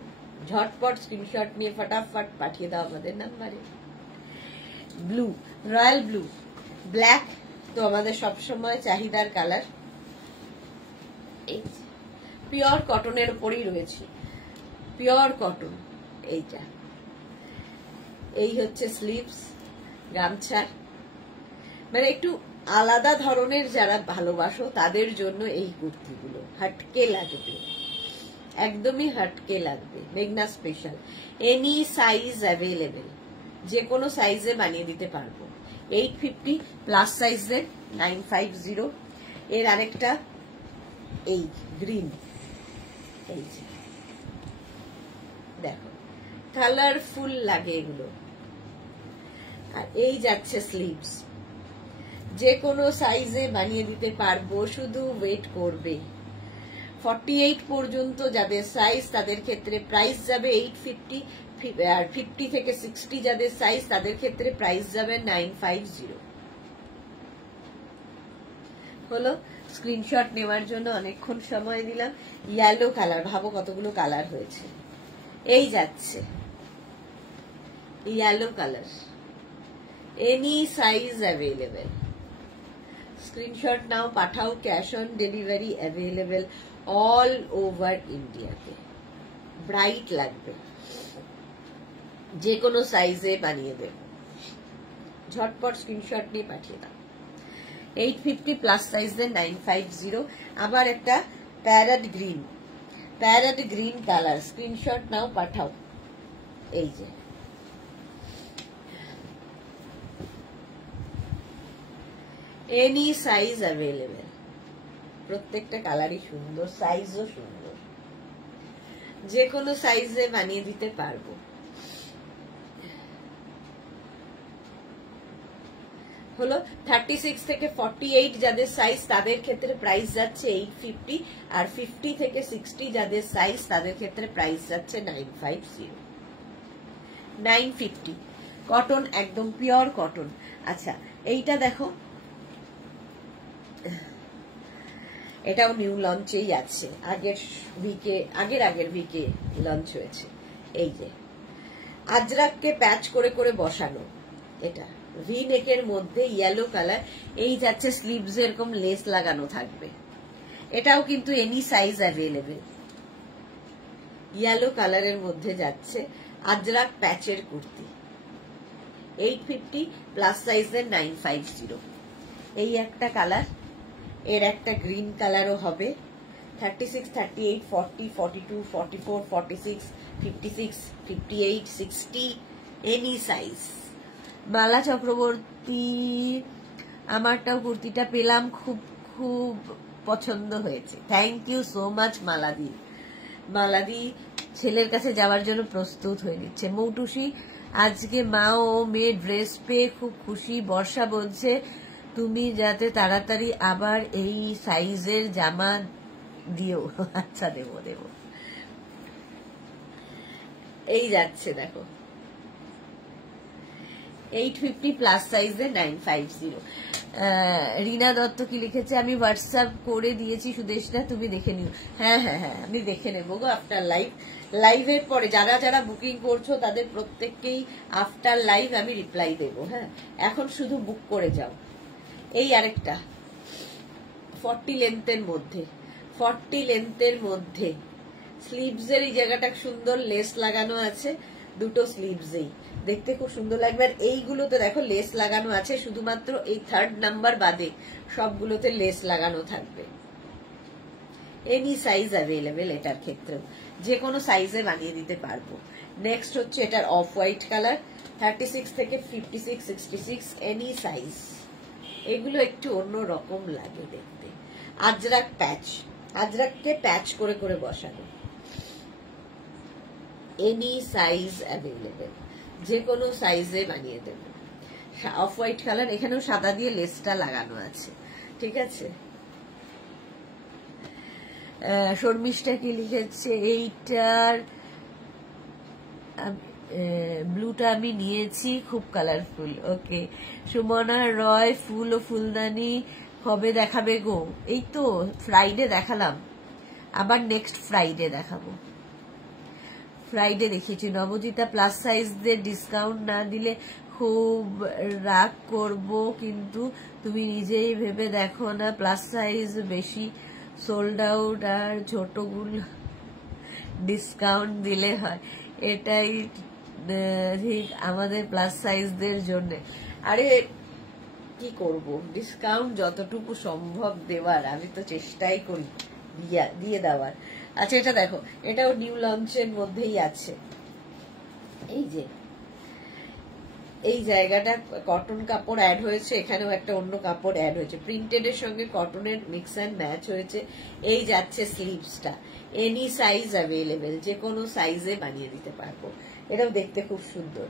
ঝটপট স্ক্রিনশট নিয়ে ফটাফট পাঠিয়ে দাও আমাদের নাম্বারে। ব্লু, রয়্যাল ব্লু, ব্ল্যাক তো আমাদের সবসময় চাহিদার কালার। পিওর কটনের উপরই রয়েছে, পিওর কটন। এইটা, এই হচ্ছে স্লিভস গামছার, মানে একটু আলাদা ধরনের যারা ভালোবাসো তাদের জন্য এই কুর্তিগুলো হাটকে লাগবে, একদমই হাটকে লাগবে। মেঘনা স্পেশাল, এনি সাইজ অ্যাভেলেবেল, যে কোনো সাইজে বানিয়ে দিতে পারবো। 850 প্লাস সাইজের 950। এর আরেকটা এই গ্রিন, এই যে দেখো কালারফুল লাগে এগুলো। আর এই যাচ্ছে স্লিভস, যে কোনো সাইজে বানিয়ে দিতে পারবো, শুধু ওয়েট করবে। 48 পর্যন্ত যাদের সাইজ তাদের ক্ষেত্রে প্রাইস যাবে 850, আর 50 থেকে 60 যাদের সাইজ তাদের ক্ষেত্রে প্রাইস যাবে 950। হলো, স্ক্রিনশট নেওয়ার জন্য অনেকক্ষণ সময় দিলাম। ইয়েলো কালার, ভাবো কতগুলো কালার হয়েছে। এই যাচ্ছে yellow colour, any size available. Screenshot নাও, পাঠাও, cash on delivery available all over ইন্ডিয়াতে। ব্রাইট লাগবে, যে কোনো সাইজে বানিয়ে দেব। ঝটপট স্ক্রিনশট নিয়ে পাঠিয়ে দাও। 850 প্লাস সাইজের 950। আবার একটা প্যারট গ্রিন কালার, স্ক্রিনশট নাও, পাঠাও। এই যে এনি সাইজ অ্যাভেলেবেল। প্রত্যেকটা কালারই সুন্দর, সাইজও সুন্দর, যে কোনো সাইজে বানিয়ে দিতে পারবো। হলো, 36 থেকে 48 যাদের সাইজ তাদের ক্ষেত্রে প্রাইস যাচ্ছে 850, আর 50 থেকে 60 যাদের সাইজ তাদের ক্ষেত্রে প্রাইস যাচ্ছে 950। কটন, একদম পিওর কটন। আচ্ছা, এইটা দেখো, এটাও নিউ লঞ্চেই আছে, আগের উইকে লঞ্চ হয়েছে। এই যে আজরাককে প্যাচ করে করে বসানো, এটা ভি নেকের মধ্যে ইয়েলো কালার। এই যাচ্ছে স্লিভস, এরকম লেস লাগানো থাকবে। এটাও কিন্তু এনি সাইজ অ্যাভেলেবেল। ইয়েলো কালারের মধ্যে যাচ্ছে আজরাক প্যাচের কুর্তি, 850 প্লাস সাইজের 950। এই একটা কালার, এর একটা গ্রিন কালারও হবে। 36, 38, 40, 42, 44, 46, 56, 58, 60, এনি সাইজ। মালা চক্রবর্তী, আমারটাও কুর্তিটা পেলাম, খুব খুব পছন্দ হয়েছে। থ্যাংক ইউ সো মাচ মালাদি ছেলের কাছে যাওয়ার জন্য প্রস্তুত হয়ে নিচ্ছে। মৌটুসি, আজকে মা ও মেয়ে ড্রেস পেয়ে খুব খুশি। বর্ষা বলছে তুমি যাতে তাড়াতাড়ি আবার এই সাইজের জামা দিও। আচ্ছা, দেব। এই যাচ্ছে দেখো 850 প্লাস সাইজে 950। রিনা দত্ত কি লিখেছে, আমি হোয়াটসঅ্যাপ করে দিয়েছি সুদেশনা, তুমি দেখে নিও। হ্যাঁ, আমি দেখে নেবো গো আফটার লাইভের পরে। যারা যারা বুকিং করছো তাদের প্রত্যেককেই আফটার লাইভ আমি রিপ্লাই দেবো। হ্যাঁ, এখন শুধু বুক করে যাও। এই আরেকটা 40 লেন্থের মধ্যে স্লিভসের এই জায়গাটা সুন্দর লেস লাগানো আছে, দুটো স্লিভসেই দেখতে খুব সুন্দর লাগবে। আর এইগুলোতে দেখো লেস লাগানো আছে, শুধুমাত্র এই 3rd নাম্বার বাদে সবগুলোতে লেস লাগানো থাকবে। এনি সাইজ অ্যাভেলেবেল, এটার ক্ষেত্রেও যে কোনো সাইজে বানিয়ে দিতে পারবো। নেক্সট হচ্ছে এটার অফ হোয়াইট কালার, 36 থেকে 56, 66, এনি সাইজ। এগুলো একটু অন্য রকম লাগে দেখতে। আজরাককে প্যাচ করে করে বসানো, এনি সাইজ অ্যাভেলেবেল, যে কোনো সাইজে বানিয়ে দেব। অফ হোয়াইট কালার, এখানেও সাদা দিয়ে লেসটা লাগানো আছে। ঠিক আছে, শর্মিষ্ঠা কি লিখেছে, এইটার ব্লুটা আমি নিয়েছি, খুব কালারফুল। ওকে, সুমনা রয়, ফুল ও ফুলদানি কবে দেখাবে গো? এই তো ফ্রাইডে দেখালাম, আবার নেক্সট ফ্রাইডে দেখাবো। ফ্রাইডে দেখিয়েছি। নবজিতা, প্লাস সাইজদের ডিসকাউন্ট না দিলে খুব রাগ করব, কিন্তু তুমি নিজেই ভেবে দেখো না, প্লাস সাইজ বেশি সোল্ড আউট, আর ছোটগুলো ডিসকাউন্ট দিলে হয়। এটাই ঠিক আমাদের প্লাস সাইজদের জন্য। আরে কি করব, ডিসকাউন্ট যতটুকু সম্ভব দেওয়ার আমি তো চেষ্টাই করি দিয়ে দেওয়ার। আচ্ছা, এটা দেখো, এটাও নিউ লঞ্চের মধ্যেই আছে। এই যে এই জায়গাটা কটন কাপড় অ্যাড হয়েছে, এখানেও একটা অন্য কাপড় অ্যাড হয়েছে, প্রিন্টেড এর সঙ্গে কটনের মিক্স অ্যান্ড ম্যাচ হয়েছে। এই যাচ্ছে স্লিভসটা, এনি সাইজ অ্যাভেলেবেল, যে কোনো সাইজে বানিয়ে দিতে পারবো। এটাও দেখতে খুব সুন্দর,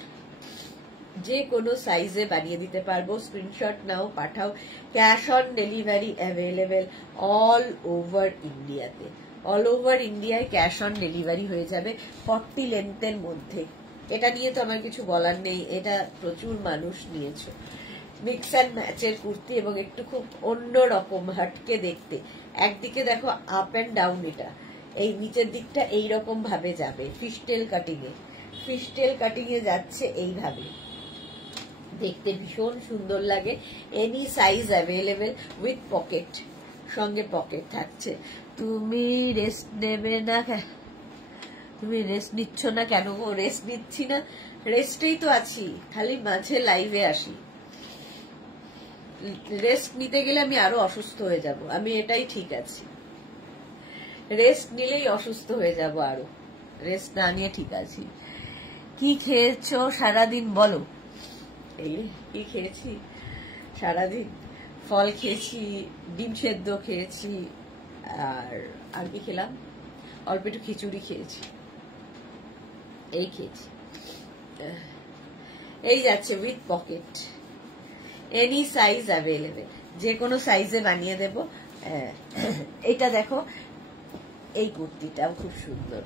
যে কোনো সাইজে বানিয়ে দিতে পারবো। স্ক্রিনশট নাও, পাঠাও। Cash on delivery available all over ইন্ডিয়াতে। অল ওভার ইন্ডিয়ায় ক্যাশ অন ডেলিভারি হয়ে যাবে 40 লেন্থের মধ্যে। এটা নিয়ে তো আমার কিছু বলার নেই, এটা প্রচুর মানুষ নিয়েছে। মিক্স অ্যান্ড ম্যাচের কুর্তি এবং একটু খুব অন্য রকম হাটকে দেখতে। একদিকে দেখো আপ অ্যান্ড ডাউন, এটা এই নিচের দিকটা এইরকম ভাবে যাবে ফিশটেল কাটিং এ, ফিশটেল কাটিং এ যাচ্ছে এইভাবে, দেখতে ভীষণ সুন্দর লাগে। Any size available with pocket, সঙ্গে পকেট থাকছে। তুমি রেস্ট নেবে না, তুমি রেস্ট নিচ্ছ না কেন গো? রেস্ট নিচ্ছি না, রেস্টেই তো আছি, খালি মাঝে লাইভে আসি। রেস্ট নিতে গেলে আমি আরো অসুস্থ হয়ে যাব, আমি এটাই ঠিক আছি। রেস্ট নিলেই অসুস্থ হয়ে যাব আরো, রেস্ট না নিয়ে ঠিক আছি। কি খেয়েছো সারাদিন বলো? এই কি খেয়েছি সারাদিন? ফল খেয়েছি, ডিম সেদ্ধ খেয়েছি, আর কি খেলাম, অল্প একটু খিচুড়ি খেয়েছি, এই খেয়েছি। এই যাচ্ছে with pocket, any size available, যে কোনো সাইজে বানিয়ে দেব। এইটা দেখো, এই কুর্তিটাও খুব সুন্দর,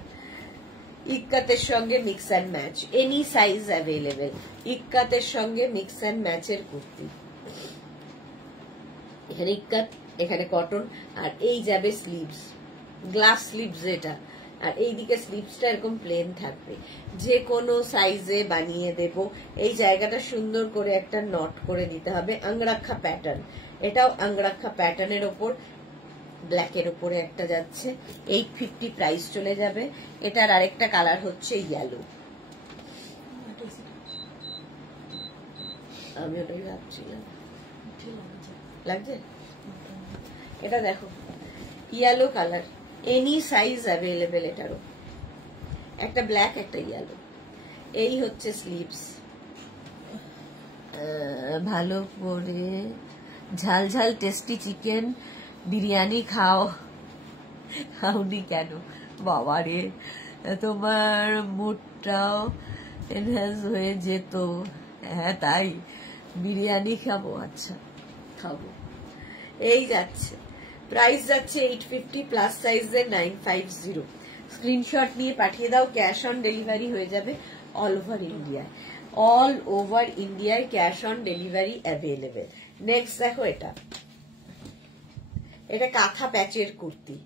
ইক্কাতের সঙ্গে mix and match, any size available, ইক্কাতের সঙ্গে মিক্স অ্যান্ড ম্যাচের কুর্তি। এখানে ইক্কাত, এখানে কটন, আর এই যাবে স্লিভস, গ্লাস স্লিভস এটা, আর এইদিকে স্লিভসটা এরকম প্লেন থাকবে। যে কোনো সাইজে বানিয়ে দেব। এই জায়গাটা সুন্দর করে একটা নট করে দিতে হবে, আংরাক্ষা প্যাটার্ন, এটাও আংরাক্ষা প্যাটার্নের ওপর ব্ল্যাকের উপরে একটা যাচ্ছে। 850 প্রাইস চলে যাবে। এটার আরেকটা কালার হচ্ছে ইয়েলো, আমি ওটাই ভাবছিলাম, লাগছে। এটা দেখো yellow colour, any size available এটারও, একটা ব্ল্যাক একটা ইয়েলো। এই হচ্ছে স্লিভস। ভালো করে ঝাল ঝাল টেস্টি চিকেন বিরিয়ানি খাওনি কেন বাবা রে? তোমার মুডটাও এনহ্যান্স হয়ে যেত। হ্যাঁ তাই, বিরিয়ানি খাবো, আচ্ছা খাবো। এই যাচ্ছে, প্রাইস যাচ্ছে 850, প্লাস সাইজের 950। স্ক্রিনশট নিয়ে পাঠিয়ে দাও, ক্যাশ অন ডেলিভারি হয়ে যাবে অল ওভার ইন্ডিয়ায়। অল ওভার ইন্ডিয়ায় cash on delivery available. Next দেখো, এটা কাঁথা প্যাচের কুর্তি,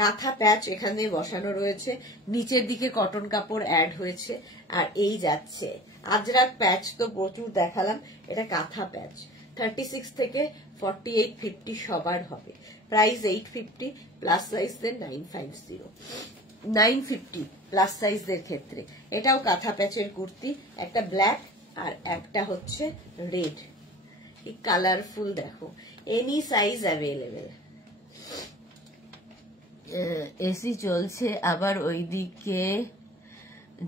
কাঁথা প্যাচ এখানে বসানো রয়েছে, নিচের দিকে কটন কাপড় অ্যাড হয়েছে, আর এই যাচ্ছে আজরাক প্যাচ তো প্রচুর দেখালাম, এটা কাঁথা প্যাচ। 36 থেকে 4850 সবার হবে। প্রাইস 850, প্লাস সাইজদের 950, 950 প্লাস সাইজদের ক্ষেত্রে। এটাও কাঁথা প্যাচের কুর্তি, একটা ব্ল্যাক আর একটা হচ্ছে রেড, কালারফুল দেখো, এনি সাইজ অ্যাভেলেবেল। এসি চলছে, আবার ওইদিকে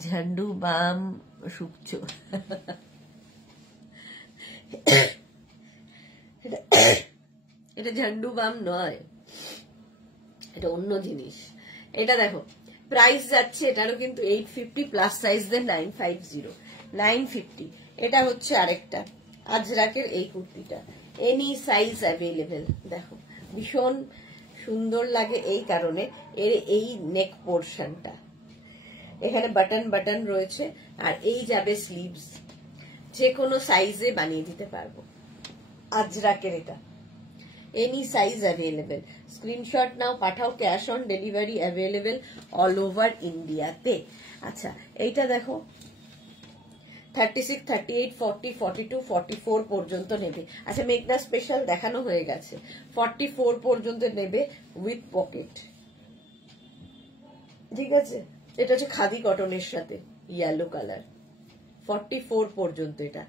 ঝান্ডু বাম শুকছ। এটা ঝান্ডু বাম নয়, এটা অন্য জিনিস। এটা দেখো প্রাইস যাচ্ছে এটারও কিন্তু 850, প্লাস সাইজদের 950, 950। এটা হচ্ছে আরেকটা আজরাকের এই কুর্তিটা, এনি সাইজ অ্যাভেলেবেল। দেখো ভীষণ সুন্দর লাগে এই কারণে, এর এই নেক পোর্শনটা, এখানে বাটন বাটন রয়েছে, আর এই যাবে স্লিভস, যে কোনো সাইজে বানিয়ে দিতে পারবো। আজরাকের এটা এনি সাইজ অ্যাভেলেবেল। স্ক্রিনশট নাও, পাঠাও, cash on delivery available all over ইন্ডিয়াতে। আচ্ছা এইটা দেখো, 36, 38, 40, 42, 44 পর্যন্ত নেবে। আচ্ছা মেঘনা স্পেশাল দেখানো হয়ে গেছে, 44 পর্যন্ত নেবে উইথ পকেট, ঠিক আছে। এটা হচ্ছে খাদি কটনের সাথে ইয়েলো কালার, 44 পর্যন্ত এটা।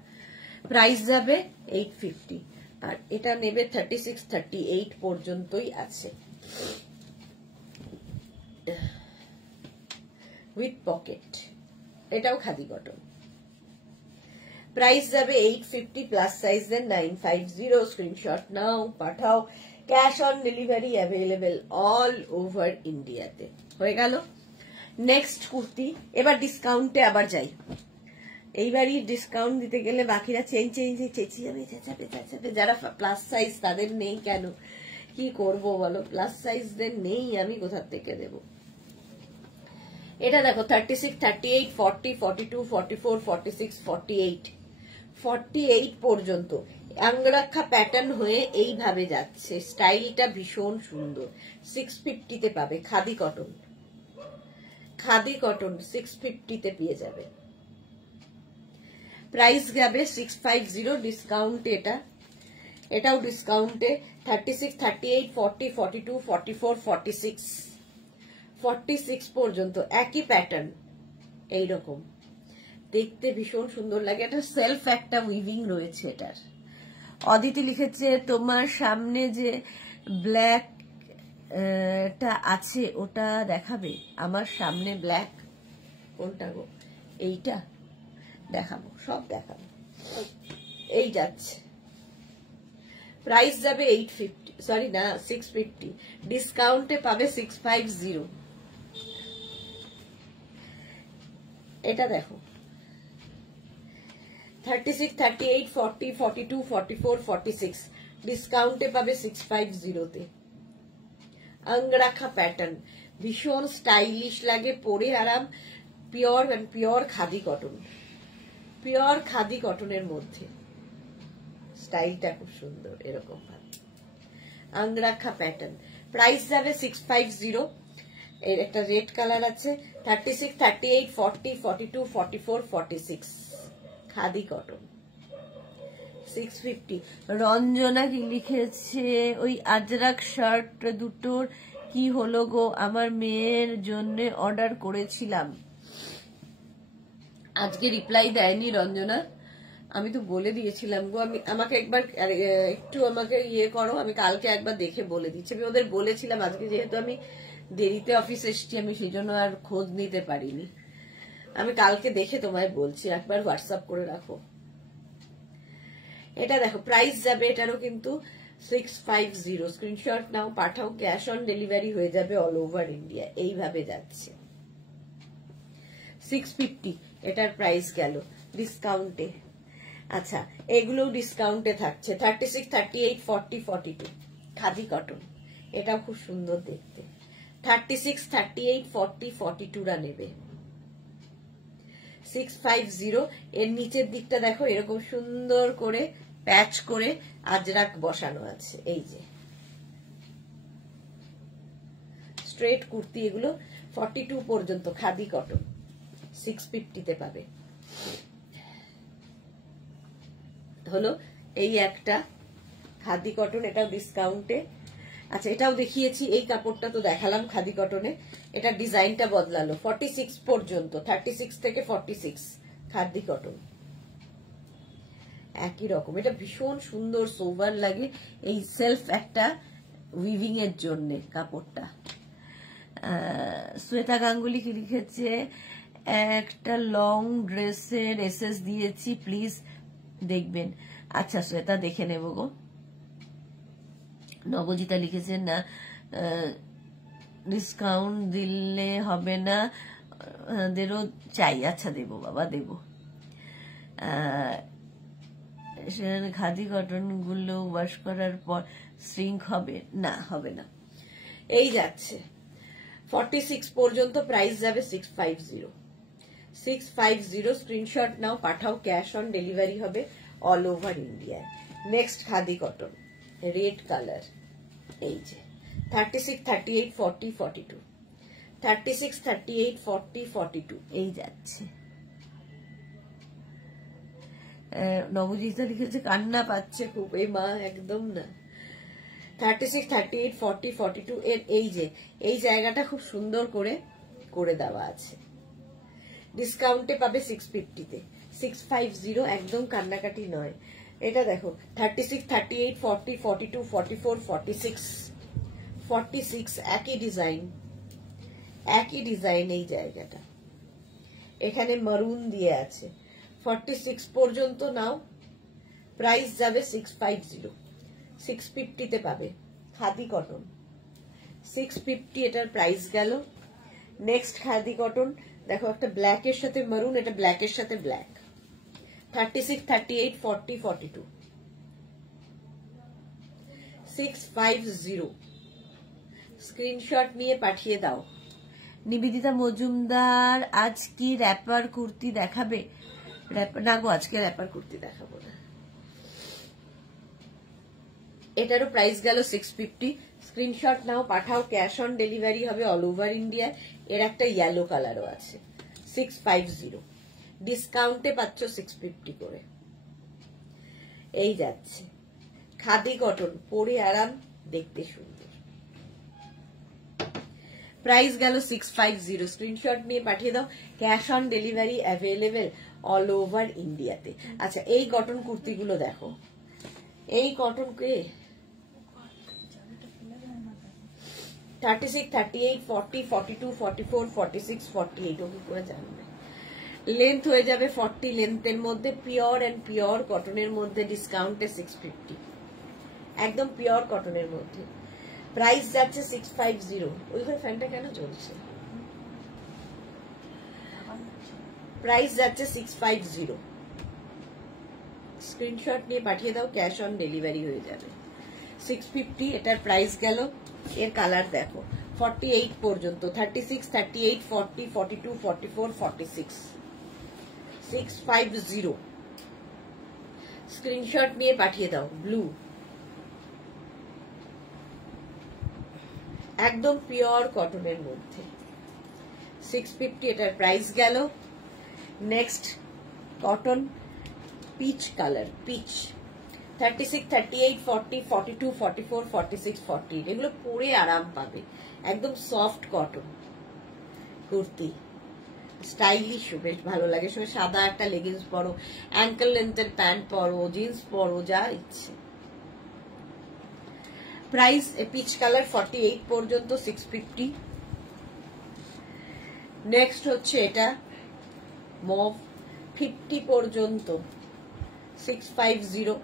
প্রাইস যাবে 850, আর এটা নেবে 36, 38 পর্যন্তই আছে উইথ পকেট। এটাও খাদি কটন। প্রাইস যাবে 850, প্লাস সাইজের 950। স্ক্রিনশট নাও, পাঠাও। Cash on delivery available all over ইন্ডিয়াতে। হয়ে গেল নেক্সট কুর্তি। এবার ডিসকাউন্টে আবার যাই। এইবারই ডিসকাউন্ট দিতে গেলে বাকিরা চেঁচাবে। যারা প্লাস সাইজ তাদের নেই কেন, কি করব বলো? প্লাস সাইজদের নেই, আমি কোথা থেকে দেব? এটা দেখো 36, 38, 40, 42, 44, 46, 48, 48 পর্যন্ত আঙ্গরাক্ষা প্যাটার্ন হয়ে এইভাবে যাচ্ছে। স্টাইলটা ভীষণ সুন্দর। 650-তে পাবে। খাদি কটন, খাদি কটন 650-তে পেয়ে যাবে। প্রাইস যাবে 650 ডিসকাউন্টে। এটাও ডিসকাউন্টে। 36, 38, 40, 42, 44, 46, 46 পর্যন্ত একই প্যাটার্ন। এইরকম দেখতে ভীষণ সুন্দর লাগে। এটা সেলফ একটা উইভিং রয়েছে এটার। অদিতি লিখেছে তোমার সামনে যে ব্ল্যাক টা আছে ওটা দেখাবে। আমার সামনে ব্ল্যাক কোনটা গো? এইটা দেখাবো, সব দেখাবো। এই যাচ্ছে। প্রাইস যাবে 850, সরি না 650, ডিসকাউন্টে পাবে 650। এটা দেখো 36, 38, 40, 42, 44, 46, ডিসকাউন্টে পাবে 650-তে। অঙ্গরাখা প্যাটার্ন, ভীষণ স্টাইলিশ লাগে, পরে আরাম। Pure khadi cotton, pure khadi কটনের মধ্যে স্টাইলটা খুব সুন্দর। এরকম ভাবে অঙ্গরাখা প্যাটার্ন। প্রাইস যাবে 650। এর একটা রেড কালার আছে। 36, 38, 40, 42, 44, 46, খাদি কটন 650। রঞ্জনা কি লিখেছে? ওই আজরাক শার্ট দুটোর কি হলো গো? আমার মেয়ের জন্য অর্ডার করেছিলাম। আজকে রিপ্লাই দেয়নি রঞ্জনা, আমি তো বলে দিয়েছিলাম গো। আমাকে একবার একটু আমাকে ইয়ে করো, আমি কালকে একবার দেখে বলে দিচ্ছি। আমি ওদের বলেছিলাম, আজকে যেহেতু আমি দেরিতে অফিস এসছি, আমি সেই জন্য আর খোঁজ নিতে পারিনি। আমি কালকে দেখে তোমায় বলছি, একবার হোয়াটসঅ্যাপ করে রাখো। এটা দেখো প্রাইস যাবে এটারও কিন্তু 650। স্ক্রিনশট নাও, পাঠাও। ক্যাশ অন ডেলিভারি হয়ে যাবে অল ওভার ইন্ডিয়া। এইভাবে যাচ্ছে। 650 এটার প্রাইস গেল ডিসকাউন্টে। আচ্ছা, এগুলো ডিসকাউন্টে থাকছে। 36, 38, 40, 42, খাদি কটন। এটাও খুব সুন্দর দেখতে। 36, 38, 40, 42রা নেবে 650। এর নিচের দিকটা দেখো এরকম সুন্দর করে প্যাচ করে আজরাক বসানো আছে। এই যে স্ট্রেট কুর্তি, এগুলো 42 পর্যন্ত খাদি কটন 650-তে পাবে। হলো এই একটা খাদি কটন, এটাও ডিসকাউন্টে। আচ্ছা, এটাও দেখিয়েছি, এই কাপড়টা তো দেখালাম খাদি কটনে। এটা ডিজাইনটা বদলালো। 46 পর্যন্ত, 36 থেকে 46 খাদি কটন একই রকম। এটা ভীষণ সুন্দর, সোভার লাগে। এই সেলফ একটা উইভিং এর জন্য কাপড়টা। শ্বেতা গাঙ্গুলি কি লিখেছে? একটা লং ড্রেসের এসএস দিয়েছি, প্লিজ দেখবেন। আচ্ছা শ্বেতা, দেখে নেব গো। নবজিতা লিখেছে না ডিসকাউন্ট দিলে হবে না, দেরও চাই। আচ্ছা দেবো বাবা, দেবো। খাদি কটন গুলো ওয়াশ করার পর শ্রিঙ্ক হবে না? হবে না। এই যাচ্ছে 46 পর্যন্ত। প্রাইস যাবে 650। 650 স্ক্রিনশট নাও, পাঠাও। ক্যাশ অন ডেলিভারি হবে অল ওভার ইন্ডিয়ায়। Next khadi cotton, red colour. এই যে 36, 38, 40, 42, 36, 38, 40, 42 এই যাচ্ছে। নবজিতা লিখেছে কান্না পাচ্ছে খুব। এই মা, একদম না। 36, 38, 40, 42 এর এই যে এই জায়গাটা খুব সুন্দর করে করে দেওয়া আছে। ডিসকাউন্টে পাবে 650-তে। 650 একদম কান্নাকাটি নয়। এটা দেখো 36, 38, 40, 42, 44, 46, 46 একই ডিজাইন, একই ডিজাইন। এই জায়গাটা এখানে মারুন দিয়ে আছে। 46 পর্যন্ত নাও, প্রাইস যাবে 650, 650 তে পাবে খাদি কটন, 650 এটার প্রাইস গেল। নেক্সট খাদি কটন দেখো, একটা ব্ল্যাক এর সাথে মেরুন, এটা ব্ল্যাক এর সাথে ব্ল্যাক, 36, 38, 40, 42, 650। স্ক্রিনশট নিয়ে পাঠিয়ে দাও। নিবেদিতা মজুমদার আজ কি র্যাপার কুর্তি দেখাবে? না গো, আজকে র্যাপার কুর্তি দেখাবো না। এটারও প্রাইস গেল 650। স্ক্রিনশট নাও, পাঠাও, ক্যাশ অন ডেলিভারি হবে অল ওভার ইন্ডিয়া। এর একটা ইয়েলো কালারও আছে, 650, ডিসকাউন্টে পাচ্ছ 650 করে। এই যাচ্ছে খাদি কটন, পরে আরাম, দেখতে সুন্দর, প্রাইস গেল 650। স্ক্রিনশট নিয়ে পাঠিয়ে দাও, cash on delivery available all over ইন্ডিয়াতে। আচ্ছা, এই কটন কুর্তিগুলো দেখো, এই কটন কে 36, 38, 40, 42, 44, 46, 48 ও কি করে জানবে? লেন্থ হয়ে যাবে 40 লেন্থের মধ্যে, পিওর এন্ড পিওর কটনের মধ্যে, ডিসকাউন্টে 650, একদম পিওর কটনের মধ্যে। প্রাইস যাচ্ছে 650। ওই ঘরে ফ্যানটা কেন চলছে? প্রাইস যাচ্ছে 650। স্ক্রিনশট নিয়ে পাঠিয়ে দাও, ক্যাশ অন ডেলিভারি হয়ে যাবে। 650 এটার প্রাইস গেল। এর কালার দেখো, 48 পর্যন্ত, 36, 38, 40, 42, 44, 46, 650। স্ক্রিনশট নিয়ে পাঠিয়ে দাও। ব্লু, একদম পিওর কটনের মধ্যে, 650 এটার প্রাইস গেল। Next cotton peach colour, peach, 36, 38, 40, 42, 44, 46, 48, এগুলো পরে আরাম পাবে, একদম সফট কটন কুর্তি, স্টাইলিশ, বেশ ভালো লাগে। সময় সাদা একটা লেগিংস পরো, অ্যাঙ্কেল লেন্থের প্যান্ট পরো, জিন্স পরো, যা ইচ্ছে। প্রাইস পিচ কালার 48 পর্যন্ত, 650। নেক্সট হচ্ছে এটা মভ, 50 পর্যন্ত, 650।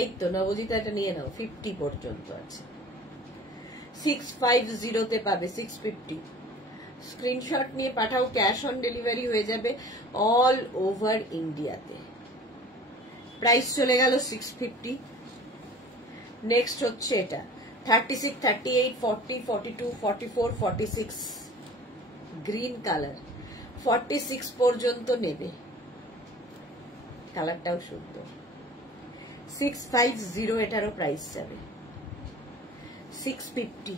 এই তো নবজিতা, এটা নিয়ে নাও, 50 পর্যন্ত আছে, 650 তে পাবে, 650। স্ক্রিনশট নিয়ে পাঠাও, ক্যাশ অন ডেলিভারি হয়ে যাবে অল ওভার ইন্ডিয়াতে। প্রাইস চলে গেল 650। নেক্সট হচ্ছে এটা 36, 38, 40, 42, 44, 46, গ্রিন কালার, 46 পর্যন্ত নেবে, কালারটাও সুন্দর, 650 এটারও প্রাইস যাবে, 650।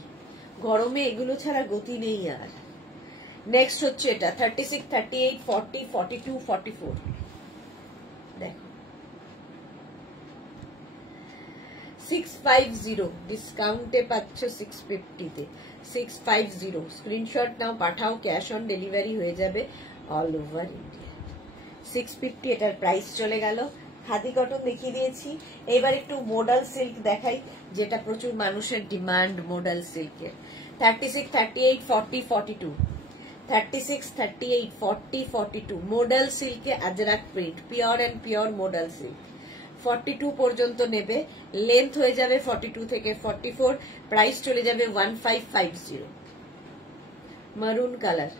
গরমে এগুলো ছাড়া গতি নেই আর। নেক্সট হচ্ছে এটা 36, 38, 40, 42, 44, দেখো 650, ডিসকাউন্টে পাচ্ছ 650 তে, 650। স্ক্রিনশট নাও, পাঠাও, ক্যাশ অন ডেলিভারি হয়ে যাবে অল ওভার ইন্ডিয়া। 650 এটার প্রাইস চলে গেল। খাদি কটন দেখিয়ে দিয়েছি, এবার একটু মোডাল সিল্ক দেখাই, যেটা প্রচুর মানুষের ডিমান্ড, মোডাল সিল্কের। 36, 38, 40, 42, 36, 38, 40, 42, মোডাল সিল্কে ajrak print, pure and pure modal silk, 42 পর্যন্ত নেবে, লেন্থ হয়ে যাবে 42 থেকে 44, প্রাইস চলে যাবে 1550। Maroon colour,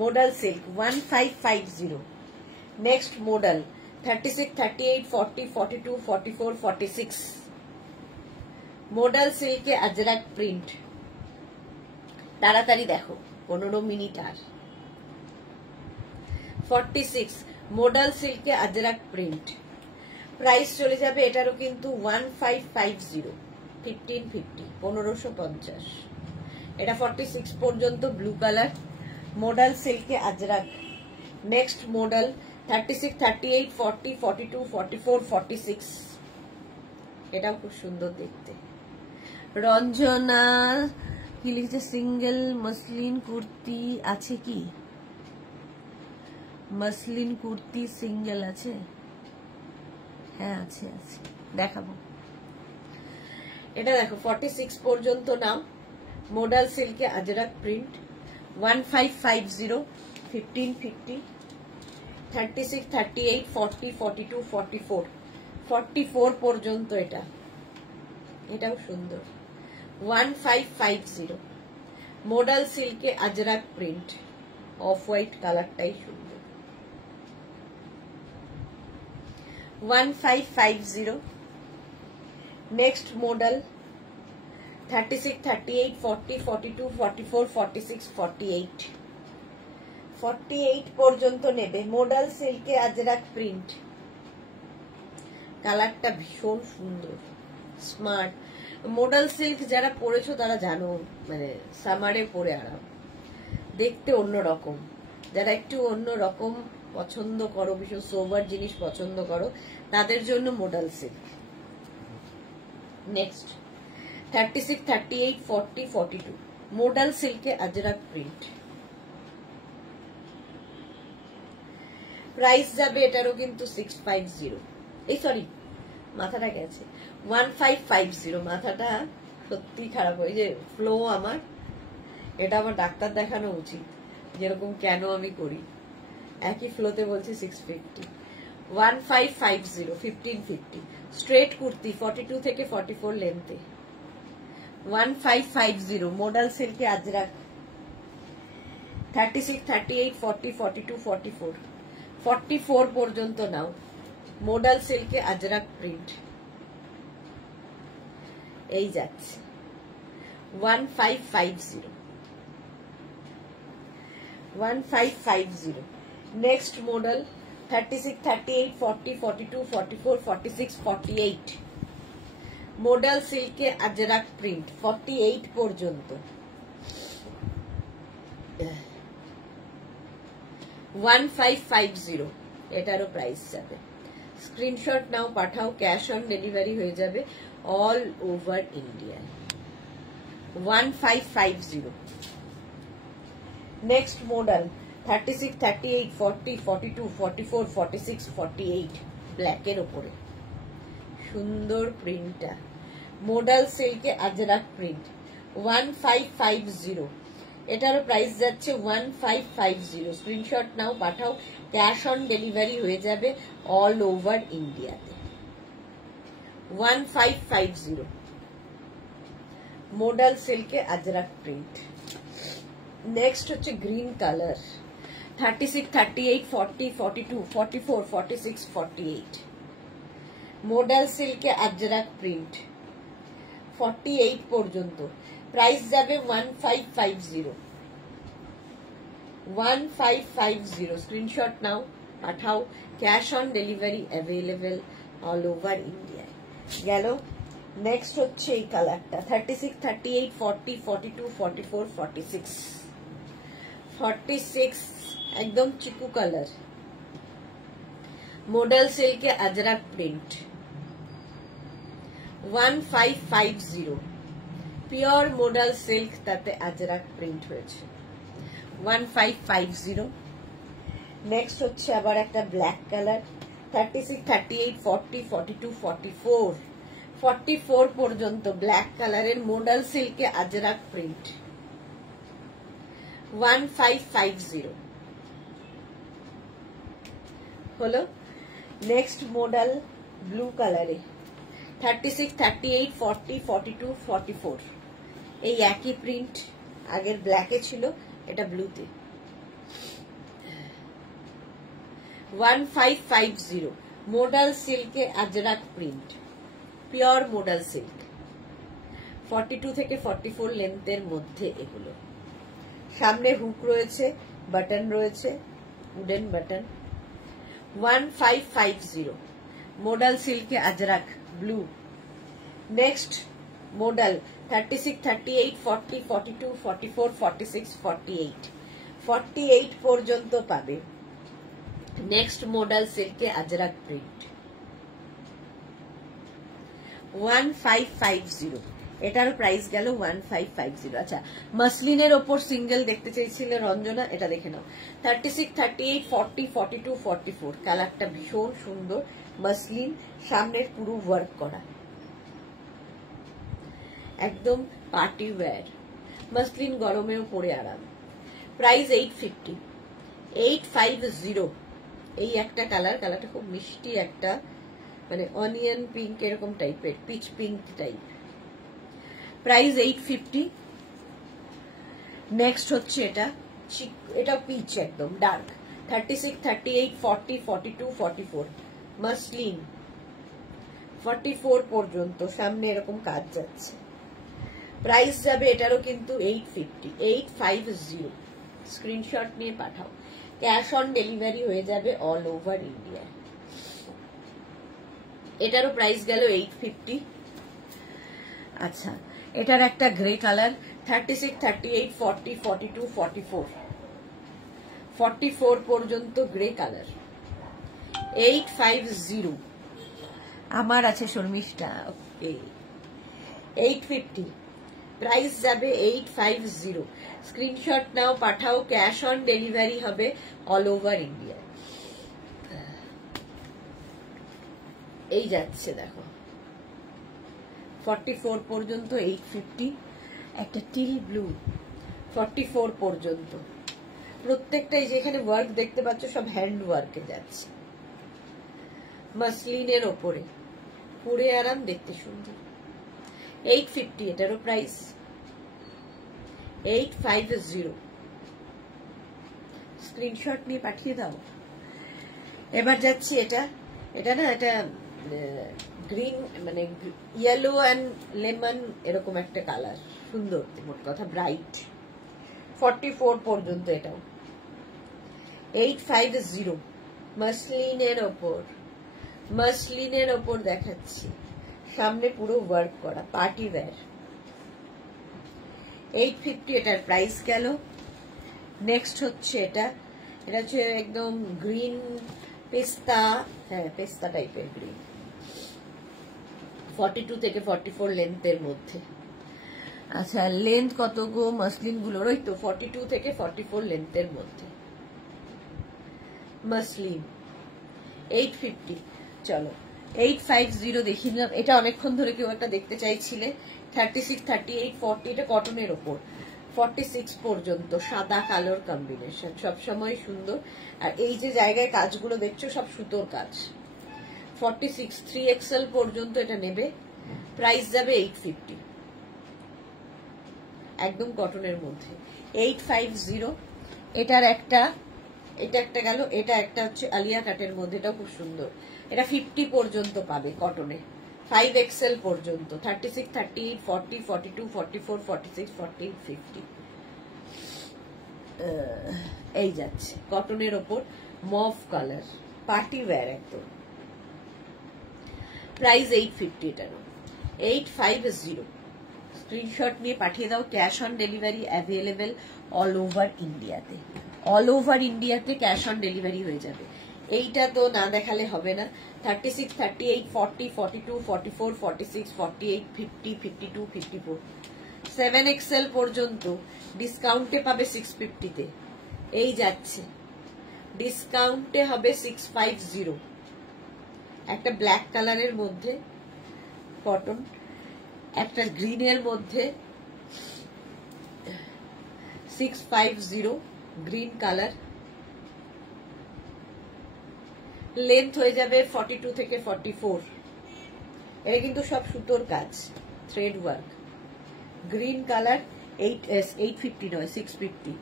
modal silk, 1550। Next modal 36, 38, 40, 42, 44, 46, modal সিল্কে আজরাক প্রিন্ট। তাড়াতাড়ি দেখো, 15 মিনিট আর। 46, মোডাল সিল্কে আজরাক প্রিন্ট, প্রাইস চলে যাবে এটারও কিন্তু 1550, 1550, 1550। এটা 46 পর্যন্ত, ব্লু কালার, মোডাল সিল্কে আজরাক। নেক্সট মোডাল 36, 38, 40, 42, 44, 46, এটাও খুব সুন্দর দেখতে। রঞ্জনা কি লিখেছে, সিঙ্গেল মসলিন কুর্তি আছে কি? মসলিন কুর্তি সিঙ্গেল আছে? হ্যাঁ আছে, আছে, দেখাবো। এটা দেখো 46 পর্যন্ত নাম, মোডাল সিল্কে আজরাক প্রিন্ট, 1550, 1550, 36, 38, 40, 42, 44, 44 পর্যন্ত এটা, এটাও সুন্দর। 1550 মডাল সিল্কে আজরাক প্রিন্ট, অফ হোয়াইট কালারটাই সুন্দর। 1550 নেক্সট মডেল 36, 38, 40, 42, 44, 46, 48, 48 পর্যন্ত নেবে। মডাল সিল্কে আজরাক প্রিন্ট, কালারটা ভীষণ সুন্দর, স্মার্ট। মডাল সিল্ক যারা পরেছো তারা জানো, মানে সামারে পরে আরাম, দেখতে অন্যরকম। যারা একটু অন্যরকম পছন্দ করো, ভীষণ সোবার জিনিস পছন্দ করো, তাদের জন্য মডাল সিল্ক। নেক্সট 36, 38, 40, 42 মডাল সিল্কে আজরাক প্রিন্ট। প্রাইস যাবে এটারও কিন্তু 650, এই সরি মাথাটা গেছে, 1550। মাথাটা সত্যি খারাপ, হয়ে যে ফ্লো আমার, এটা আমার ডাক্তার দেখানো উচিত, যেরকম কেন আমি করি, একই ফ্লোতে বলছি 650। 1550, 1550 স্ট্রেট কুর্তি 42 থেকে 44 লেন্থে। 1550 মডাল সিল্কে আজরাক। 36, 38, 40, 42, 44, 44 পর্যন্ত নাও। মডাল সিল্কে আজরাক প্রিন্ট, এই যাচ্ছে 1550, 1550 নেক্সট মডেল 36, 38, 40, 42, 44, 46, 48 মডাল সিল্কে আজরাক প্রিন্ট, 48 পর্যন্ত। 1550 এটারও প্রাইস যাবে। স্ক্রিনশট নাও, পাঠাও, ক্যাশ অন ডেলিভারি হয়ে যাবে all over India. 1550 next model 36, 38, 40, 42, 44, 46, 48 ব্ল্যাকের ওপরে সুন্দর প্রিন্টটা, মডাল সিল্কে আজরাক প্রিন্ট। 1550 এটারও প্রাইস যাচ্ছে 1550। স্ক্রিনশট নাও, পাঠাও, ক্যাশ অন ডেলিভারি হয়ে যাবে অল ওভার ইন্ডিয়াতে। 1550 মডাল সিল্কে আজরাক প্রিন্ট। নেক্সট হচ্ছে গ্রিন কালার 36, 38, 40, 42, 44, 46, 48 মডাল সিল্কে আজরাক প্রিন্ট, 48 পর্যন্ত। প্রাইস যাবে 1550, 1550। স্ক্রিনশট নাও, পাঠাও, cash on delivery available all over India. গেল। নেক্সট হচ্ছে এই কালারটা 36, 38, 40, 42, 44, 46, 46 একদম চিকু কালার, মডাল সিল্কে ajrak print. 1550 pure modal silk, তাতে আজরাক প্রিন্ট হয়েছে। 1550 নেক্সট হচ্ছে আবার একটা ব্ল্যাক কালার 36, 38, 40, 42, 44, 44 পর্যন্ত ব্ল্যাক কালারের মডাল সিল্কে আজরাক প্রিন্ট। 1550 হলো। নেক্সট মডেল ব্লু কালারে 36, 38, 40, 42, 44 এই একই প্রিন্ট, আগের ব্ল্যাকে ছিল, এটা ব্লুতে। 1550 মডাল সিল্কে ajrak print, pure modal silk, 42 থেকে 44 লেন্থের মধ্যে এগুলো। সামনে হুক রয়েছে, বাটন রয়েছে, উডেন বাটন। 1550 মডাল সিল্কে আজরাক ব্লু। নেক্সট মডেল 36, 38, 40, 42, 44, 46, 48, 48 পর্যন্ত পাবে। নেক্সট মডেল সিল্কে আজরাক প্রিন্ট। 1550 এটার প্রাইস গেল 1550। আচ্ছা, মাসলিনের ওপর সিঙ্গেল দেখতে চাইছিলে রঞ্জনা, এটা দেখে নাও 36, 38, 40, 42, 44 কালারটা ভীষণ সুন্দর, মাসলিন, সামনের পুরো ওয়ার্ক করা, একদম পার্টি ওয়্যার, মাসলিন গরমেও পরে আরাম। প্রাইস 850, 850। এই একটা কালারটা খুব মিষ্টি একটা, মানে অনিয়ন পিঙ্ক এরকম টাইপের, pitch pink type. Price 850। Next হচ্ছে এটা পিচ একদম ডার্ক, 36, 38, 40, 42, 44 মাসলিন, 44 পর্যন্ত সামনে এরকম কাজ যাচ্ছে। প্রাইস যাবে এটারও কিন্তু 850, 850। স্ক্রিনশট নিয়ে পাঠাও, ক্যাশ অন ডেলিভারি হয়ে যাবে অল ওভার ইন্ডিয়া। এটারও প্রাইস গেল 850। আচ্ছা, এটার একটা গ্রে কালার, 36, 38, 40, 42, 44, 44 পর্যন্ত গ্রে কালার, 850। আমার আছে শর্মিষ্ঠা, ওকে 850। প্রাইস যাবে 850। স্ক্রিনশট নাও, পাঠাও, ক্যাশ অন ডেলিভারি হবে অল ওভার ইন্ডিয়া। এই যাচ্ছে দেখো 44 পর্যন্ত 850। একটা টিল ব্লু, 44 পর্যন্ত। প্রত্যেকটাই যেখানে ওয়ার্ক দেখতে পাচ্ছ সব হ্যান্ড ওয়ার্কে যাচ্ছে, মাসলিনের ওপরে, পরে আরাম, দেখতে সুন্দর। 850 এটারও প্রাইস, 850। স্ক্রিনশট নিয়ে পাঠিয়ে দাও। এবার যাচ্ছি এটা না, এটা গ্রিন, মানে ইয়েলো অ্যান্ড লেমন এরকম একটা কালার, সুন্দর, মোট কথা ব্রাইট। 44 পর্যন্ত এটাও, 850। মাসলিনের ওপর দেখাচ্ছি, সামনে পুরো ওয়ার্ক করা, পার্টি ওয়্যার। 850 এটার প্রাইস গেল। নেক্সট হচ্ছে এটা হচ্ছে একদম গ্রিন পেস্তা, হ্যাঁ পেস্তা টাইপের গ্রিন, 42 থেকে 44 লেন্থের মধ্যে। আচ্ছা, লেন্থ কত গো মাসলিন গুলোর? ওই তো 42 থেকে 44 লেন্থের মধ্যে মাসলিন, 850। চলো 850 দেখি নিলাম। এটা অনেকক্ষণ ধরে কেউ একটা দেখতে চাইছিলে, 36, 38, 40, এটা কটনের ওপর, 46 পর্যন্ত সাদা কালোর কম্বিনেশন, সবসময় সুন্দর। আর এই যে জায়গায় কাজগুলো দেখছো সব সুতোর কাজ। 46, 3XL পর্যন্ত এটা নেবে। প্রাইস যাবে 850, একদম কটনের মধ্যে, 850। এটা একটা গেল, এটা একটা হচ্ছে আলিয়া কাটের মধ্যে, এটাও খুব সুন্দর। এটা 50 পর্যন্ত পাবে কটনে, 5XL পর্যন্ত, 36, 38, 40, 42, 44, 46, 48, 50। এই যাচ্ছে কটনের ওপর, মভ কালার, পার্টি ওয়্যার একদম। প্রাইস 850 এটারও, 850। স্ক্রিনশট নিয়ে পাঠিয়ে দাও, cash on delivery available all over ইন্ডিয়াতে। অল ওভার ইন্ডিয়াতে ক্যাশ অন ডেলিভারি হয়ে যাবে। এইটা তো না দেখালে হবে না, 36, 38, 40, 42, 44, 46, 48, 50, 52, 54, 7XL পর্যন্ত ডিসকাউন্টে পাবে 650-তে। এই যাচ্ছে ডিসকাউন্টে হবে 650। একটা ব্ল্যাক কালারের মধ্যে কটন, একটা গ্রিনের মধ্যে 650 গ্রিন কালার, লেন্থ হয়ে যাবে 42 থেকে 44। এটা কিন্তু সব সুতোর কাজ, থ্রেড ওয়ার্ক। গ্রিন কালার, 850 নয় 650।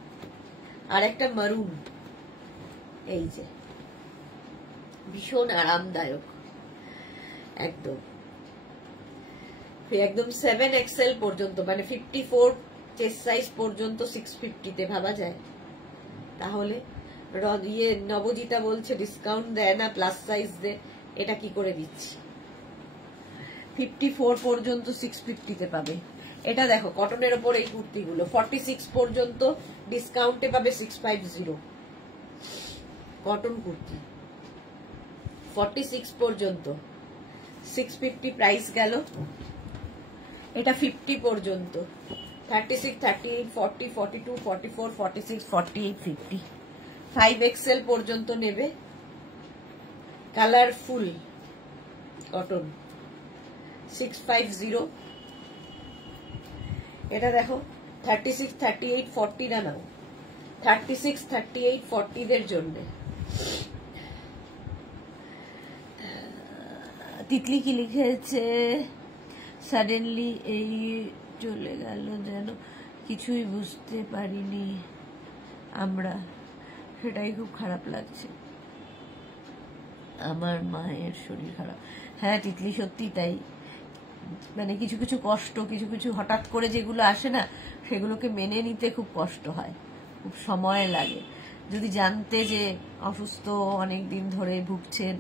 আর একটা মারুন, এই যে ভীষণ আরামদায়ক একদম, একদম 7XL পর্যন্ত, মানে 54 চেস্ট সাইজ পর্যন্ত 650-তে ভাবা যায়? তাহলে নবজিতা বলছে ডিসকাউন্ট দেয় না, প্লাস সাইজ দে, এটা কি করে দিচ্ছি? 54 পর্যন্ত 650-তে পাবে। এটা দেখো কটনের ওপর এই কুর্তিগুলো 46 পর্যন্ত ডিসকাউন্টে পাবে 650 কটন কুর্তি, 46 পর্যন্ত 650 প্রাইস গেল। এটা 50 পর্যন্ত, 36, 38, 40, 42, 44, 46, 48, 50, 5XL পর্যন্ত নেবে। Colourful cotton, 650। এটা দেখো 36, 38, 40 না নাও, 36, 38, 40 দের জন্য। তিতলি কি লিখেছে, সাডেনলি এই চলে গেল যেন কিছুই বুঝতে পারিনি আমরা, সেটাই খুব খারাপ লাগছে। আমার মায়ের শরীর খারাপ। হ্যাঁ তিতলি, সত্যি তাই। মানে কিছু কিছু কষ্ট, কিছু কিছু হঠাৎ করে যেগুলো আসে না, সেগুলোকে মেনে নিতে খুব কষ্ট হয়, খুব সময় লাগে। যদি জানতে যে অসুস্থ, অনেক দিন ধরে ভুগছেন,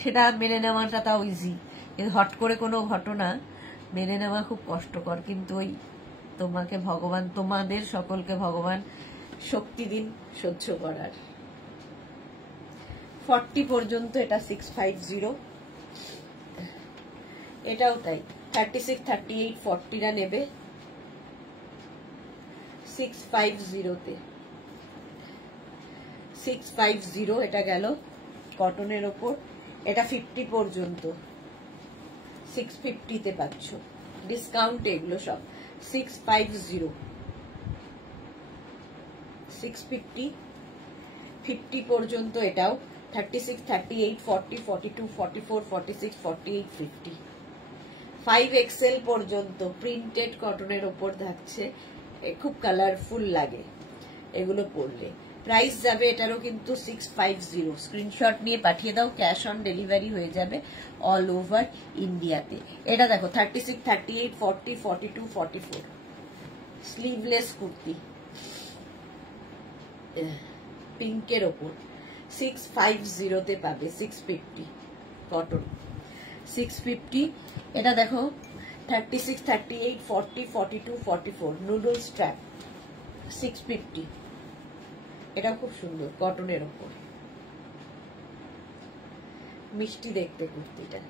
সেটা মেনে নেওয়াটা তাও ইজি। কিন্তু হট করে কোনো ঘটনা মেনে নেওয়া খুব কষ্টকর। কিন্তু ওই তোমাকে ভগবান, তোমাদের সকলকে ভগবান শক্তি দিন সহ্য করার। 40 পর্যন্ত এটা 650, এটাও তাই। 36, 38, 40রা নেবে 650 তে। 650 এটা গেল কটনের ওপর। এটা 50 পর্যন্ত 650 তে পাচ্ছ, ডিসকাউন্ট এগুলো সব। 650, 650, 50 পর্যন্ত এটাও। 36, 38, 40, 42, 44, 46, 48, 50। 5XL পর্যন্ত প্রিন্টেড কটনের ওপর থাকছে, খুব কালারফুল লাগে এগুলো পরলে। প্রাইস যাবে এটারও কিন্তু 650। স্ক্রিনশট নিয়ে পাঠিয়ে দাও, ক্যাশ অন ডেলিভারি হয়ে যাবে অল ওভার ইন্ডিয়াতে। এটা দেখো 36, 38, 40, 42, 44, স্লিভলেস কুর্তি পিঙ্কের ওপর 650 তে পাবে। 650 কটন, 650। এটা দেখো 36, 38, 40, 42, 44, নুডল স্ট্র্যাপ 650। এটা খুব সুন্দর কটনের ওপর, মিষ্টি দেখতে কুর্তিটা।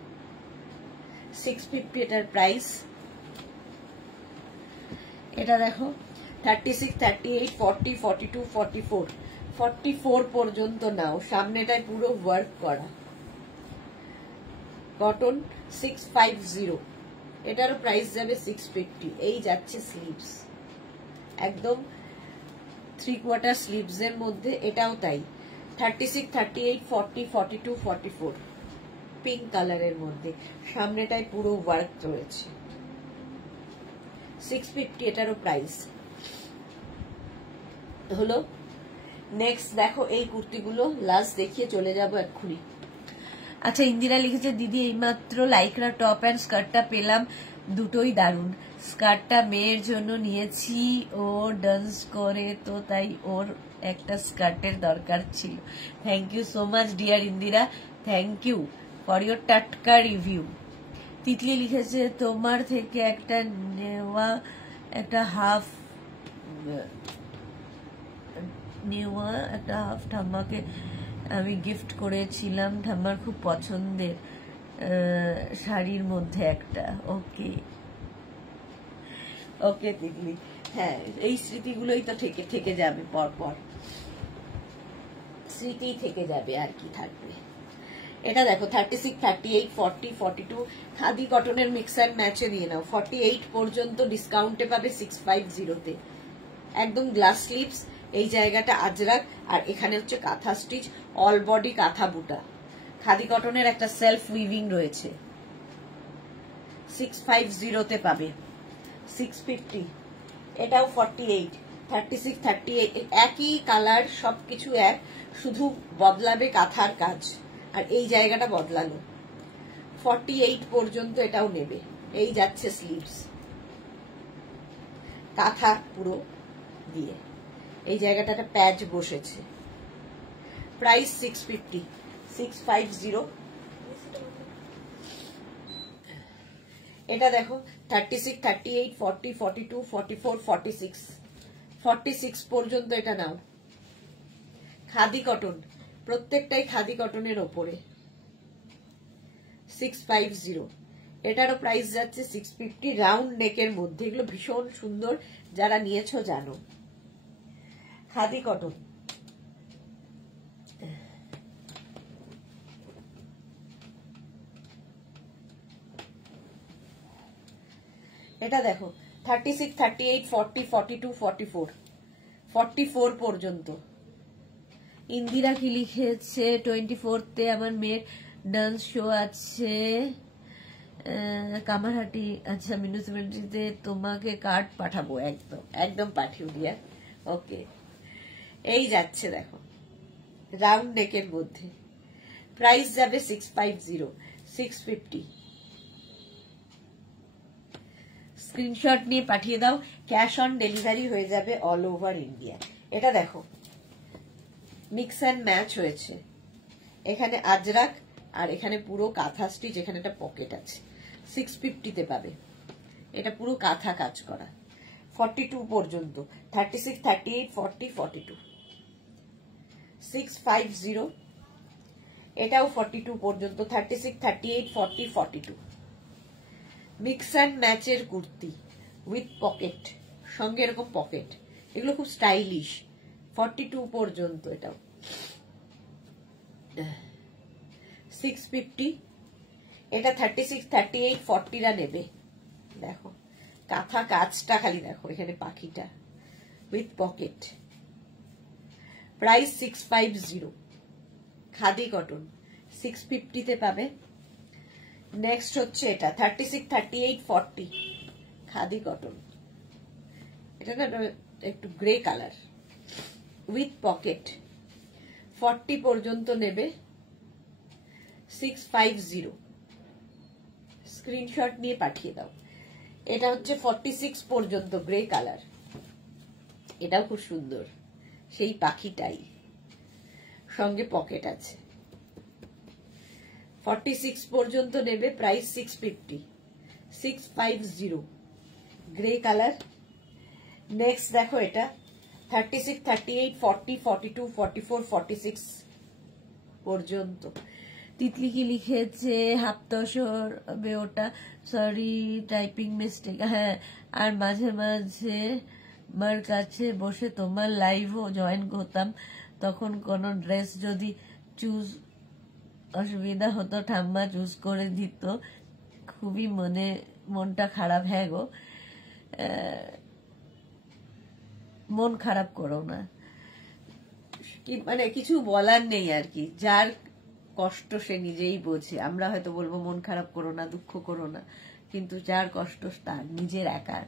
650 এটার প্রাইস। এটা দেখো 36, 38, 40, 42, 44, 44 পর্যন্ত নাও। সামনেটায় পুরো ওয়ার্ক করা কটন 650। এটারও প্রাইস যাবে 650। এই যাচ্ছে স্লিভস, একদম 3/4 স্লিভস এর মধ্যে। এটাও তাই 36, 38, 40, 42, 44, পিঙ্ক কালারের মধ্যে। সামনেটায় পুরো ওয়ার্ক রয়েছে। 650 এটারও প্রাইস হলো। নেক্সট দেখো এই কুর্তিগুলো, লাস্ট দেখিয়ে চলে যাব এক্ষুনি। আচ্ছা, ইন্দিরা লিখেছে, দিদি এইমাত্র লাইকরা টপ অ্যান্ড স্কার্টটা পেলাম, দুটোই দারুণ। স্কার্টটা মেয়ের জন্য নিয়েছি, ও ডান্স করে, তো তাই ওর একটা স্কার্টের দরকার ছিল। Thank you so much dear Indira, thank you for your টাটকা রিভিউ। তিতলি লিখেছে, তোমার থেকে একটা নেওয়া একটা হাফ ঠাম্মাকে আমি গিফট করেছিলাম, ঠাম্মার খুব পছন্দের শাড়ির মধ্যে একটা। ওকে ওকে তিতলি, হ্যাঁ এই স্মৃতিগুলোই তো থেকে থেকে যাবে, পরপর স্মৃতি থেকে যাবে, আর কি থাকবে। এটা দেখো 36, 38, 40, 42, খাদি কটনের মিক্স অ্যান্ড ম্যাচে দিয়ে নাও। 48 পর্যন্ত ডিসকাউন্টে পাবে 650 তে। একদম গ্লাস স্লিভস, এই জায়গাটা আজরাক, আর এখানে হচ্ছে কাঁথা স্টিচ, অল বডি কাঁথা বুটা। খাদি কটনের একটা সেলফ উইভিং রয়েছে। 650 তে পাবে। 650 এটাও 48, 36, 38, একই কালার, সবকিছু এক, শুধু বদলাবে কাঁথার কাজ, আর এই জায়গাটা বদলালো। 48 পর্যন্ত এটাও নেবে। এই যাচ্ছে স্লিভস, কাঁথা পুরো দিয়ে, এই জায়গাটা একটা প্যাচ বসেছে। প্রাইস 650, 650। এটা দেখো 36, 38, 40, 42, 44, 46, 46 পর্যন্ত এটা নাও। খাদি কটন, প্রত্যেকটাই খাদি কটনের ওপরে। 650, এটারও প্রাইস যাচ্ছে 650, রাউন্ড নেকের মধ্যে। এগুলো ভীষণ সুন্দর, যারা নিয়েছো জানো। খাদি কটন, এটা দেখো 36, 38, 40, 42, 44, 44 পর্যন্ত। ইন্দিরা কি লিখেছে, 24তে আমার মেয়ের ডান্স শো আছে কামারহাটি। আচ্ছা, মিউনিসিপ্যালিটিতে তোমাকে কার্ড পাঠাবো, একদম একদম পাঠিয়ে দিয়া। ওকে, এই যাচ্ছে দেখো রাউন্ড নেকের মধ্যে। প্রাইস যাবে 650, 650। স্ক্রিনশট নিয়ে পাঠিয়ে দাও, ক্যাশ অন ডেলিভারি হয়ে যাবে অল ওভার ইন্ডিয়া। এটা দেখো মিক্স অ্যান্ড ম্যাচ হয়েছে, এখানে আজরাক আর এখানে পুরো কাঁথা স্টিচ, এখানে একটা পকেট আছে। 650-তে পাবে, এটা পুরো কাঁথা কাজ করা। 42 পর্যন্ত, 36, 38, 40, 42, 650। এটাও 42 পর্যন্ত, 36, 38, 40, 42। মিক্স অ্যান্ড ম্যাচের কুর্তি উইথ পকেট, সঙ্গে এরকম পকেট, এগুলো খুব স্টাইলিশ। 42 পর্যন্ত, এটাও 650। এটা 36, 38, 40রা নেবে। দেখো কাঁথা কাজটা খালি দেখো, এখানে পাখিটা with pocket. Price 650, khadi cotton. 650-তে পাবে। নেক্সট হচ্ছে এটা 36, 38, 40, খাদি কটন। এটা না একটু গ্রে কালার উইথ পকেট। 40 পর্যন্ত নেবে, 650। স্ক্রিনশট নিয়ে পাঠিয়ে দাও। এটা হচ্ছে 46 পর্যন্ত, গ্রে কালার, এটাও খুব সুন্দর, সেই পাখিটাই, সঙ্গে পকেট আছে। 46 পর্যন্ত নেবে, প্রাইস 650, 650, গ্রে কালার। নেক্সট দেখো এটা 36, 38, 40, 42, 44, 46 পর্যন্ত। তিতলি কি লিখেছে, হাফতসর হবে ওটা, সরি টাইপিং মিস্টেক। হ্যাঁ, আর মাঝে মাঝে আমার কাছে বসে তোমার লাইভও জয়েন করতাম, তখন কোনো ড্রেস যদি চুজ অসুবিধা হতো ঠাম্মা চুজ করে দিত, খুবই মনটা খারাপ। হ্যাঁ গো, মন খারাপ করো না, মানে কিছু বলার নেই আর কি, যার কষ্ট সে নিজেই বোঝে। আমরা হয়তো বলবো মন খারাপ করো না, দুঃখ করো না, কিন্তু যার কষ্ট তার নিজের একার।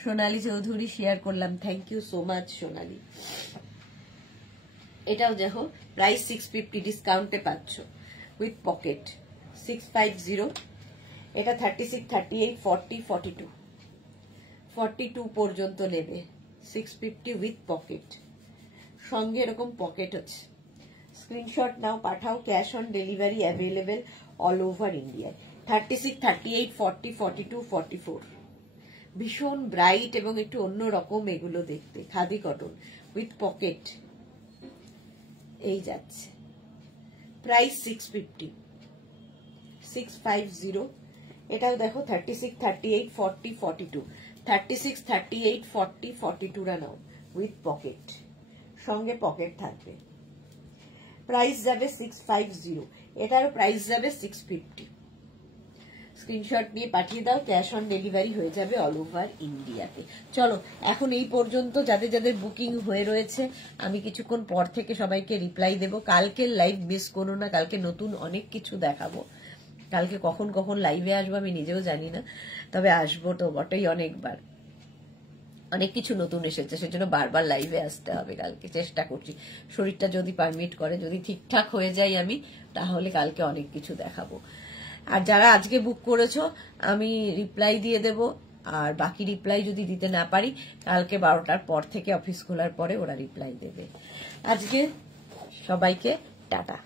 সোনালী চৌধুরী শেয়ার করলাম, থ্যাংক ইউ সো মাচ সোনালী। এটাও দেখো প্রাইস 650, ডিসকাউন্টে পাচ্ছ উইথ পকেট। 650। এটা 36, 38, 40, 42, 42 পর্যন্ত নেবে। 650 উইথ পকেট, সঙ্গে এরকম পকেট আছে। স্ক্রিনশট নাও, পাঠাও, cash on delivery available all over ইন্ডিয়ায়। 36, 38, 40, 42, 44, ভীষণ ব্রাইট এবং একটু অন্য রকম এগুলো দেখতে। খাদি কটন উইথ পকেট, এই যাচ্ছে। প্রাইস 650, 650। এটাও দেখো 36, 38, 40, 42, 36, 38, 40, 42রা নাও উইথ পকেট, সঙ্গে পকেট থাকবে। প্রাইস যাবে 650, এটারও প্রাইস যাবে 650। স্ক্রিনশট নিয়ে পাঠিয়ে দাও, ক্যাশ অন ডেলিভারি হয়ে যাবে অল ওভার ইন্ডিয়াতে। চলো এখন এই পর্যন্ত, যাদের যাদের বুকিং হয়ে রয়েছে আমি কিছুক্ষণ পর থেকে সবাইকে রিপ্লাই দেব। কালকের লাইভ মিস করো না, কালকে নতুন অনেক কিছু দেখাবো। কালকে কখন কখন লাইভে আসবো আমি নিজেও জানি না, তবে আসবো তো বটেই। অনেক কিছু নতুন এসেছে, সেজন্য বারবার লাইভে আসতে হবে কালকে, চেষ্টা করছি। শরীরটা যদি পারমিট করে, যদি ঠিকঠাক হয়ে যায় আমি, তাহলে কালকে অনেক কিছু দেখাবো। আর যারা আজকে বুক করেছো আমি রিপ্লাই দিয়ে দেব, আর বাকি রিপ্লাই যদি দিতে না পারি কালকে 12টার পর থেকে, অফিস খোলার পরে ওরা রিপ্লাই দেবে। আজকে সবাইকে টাটা।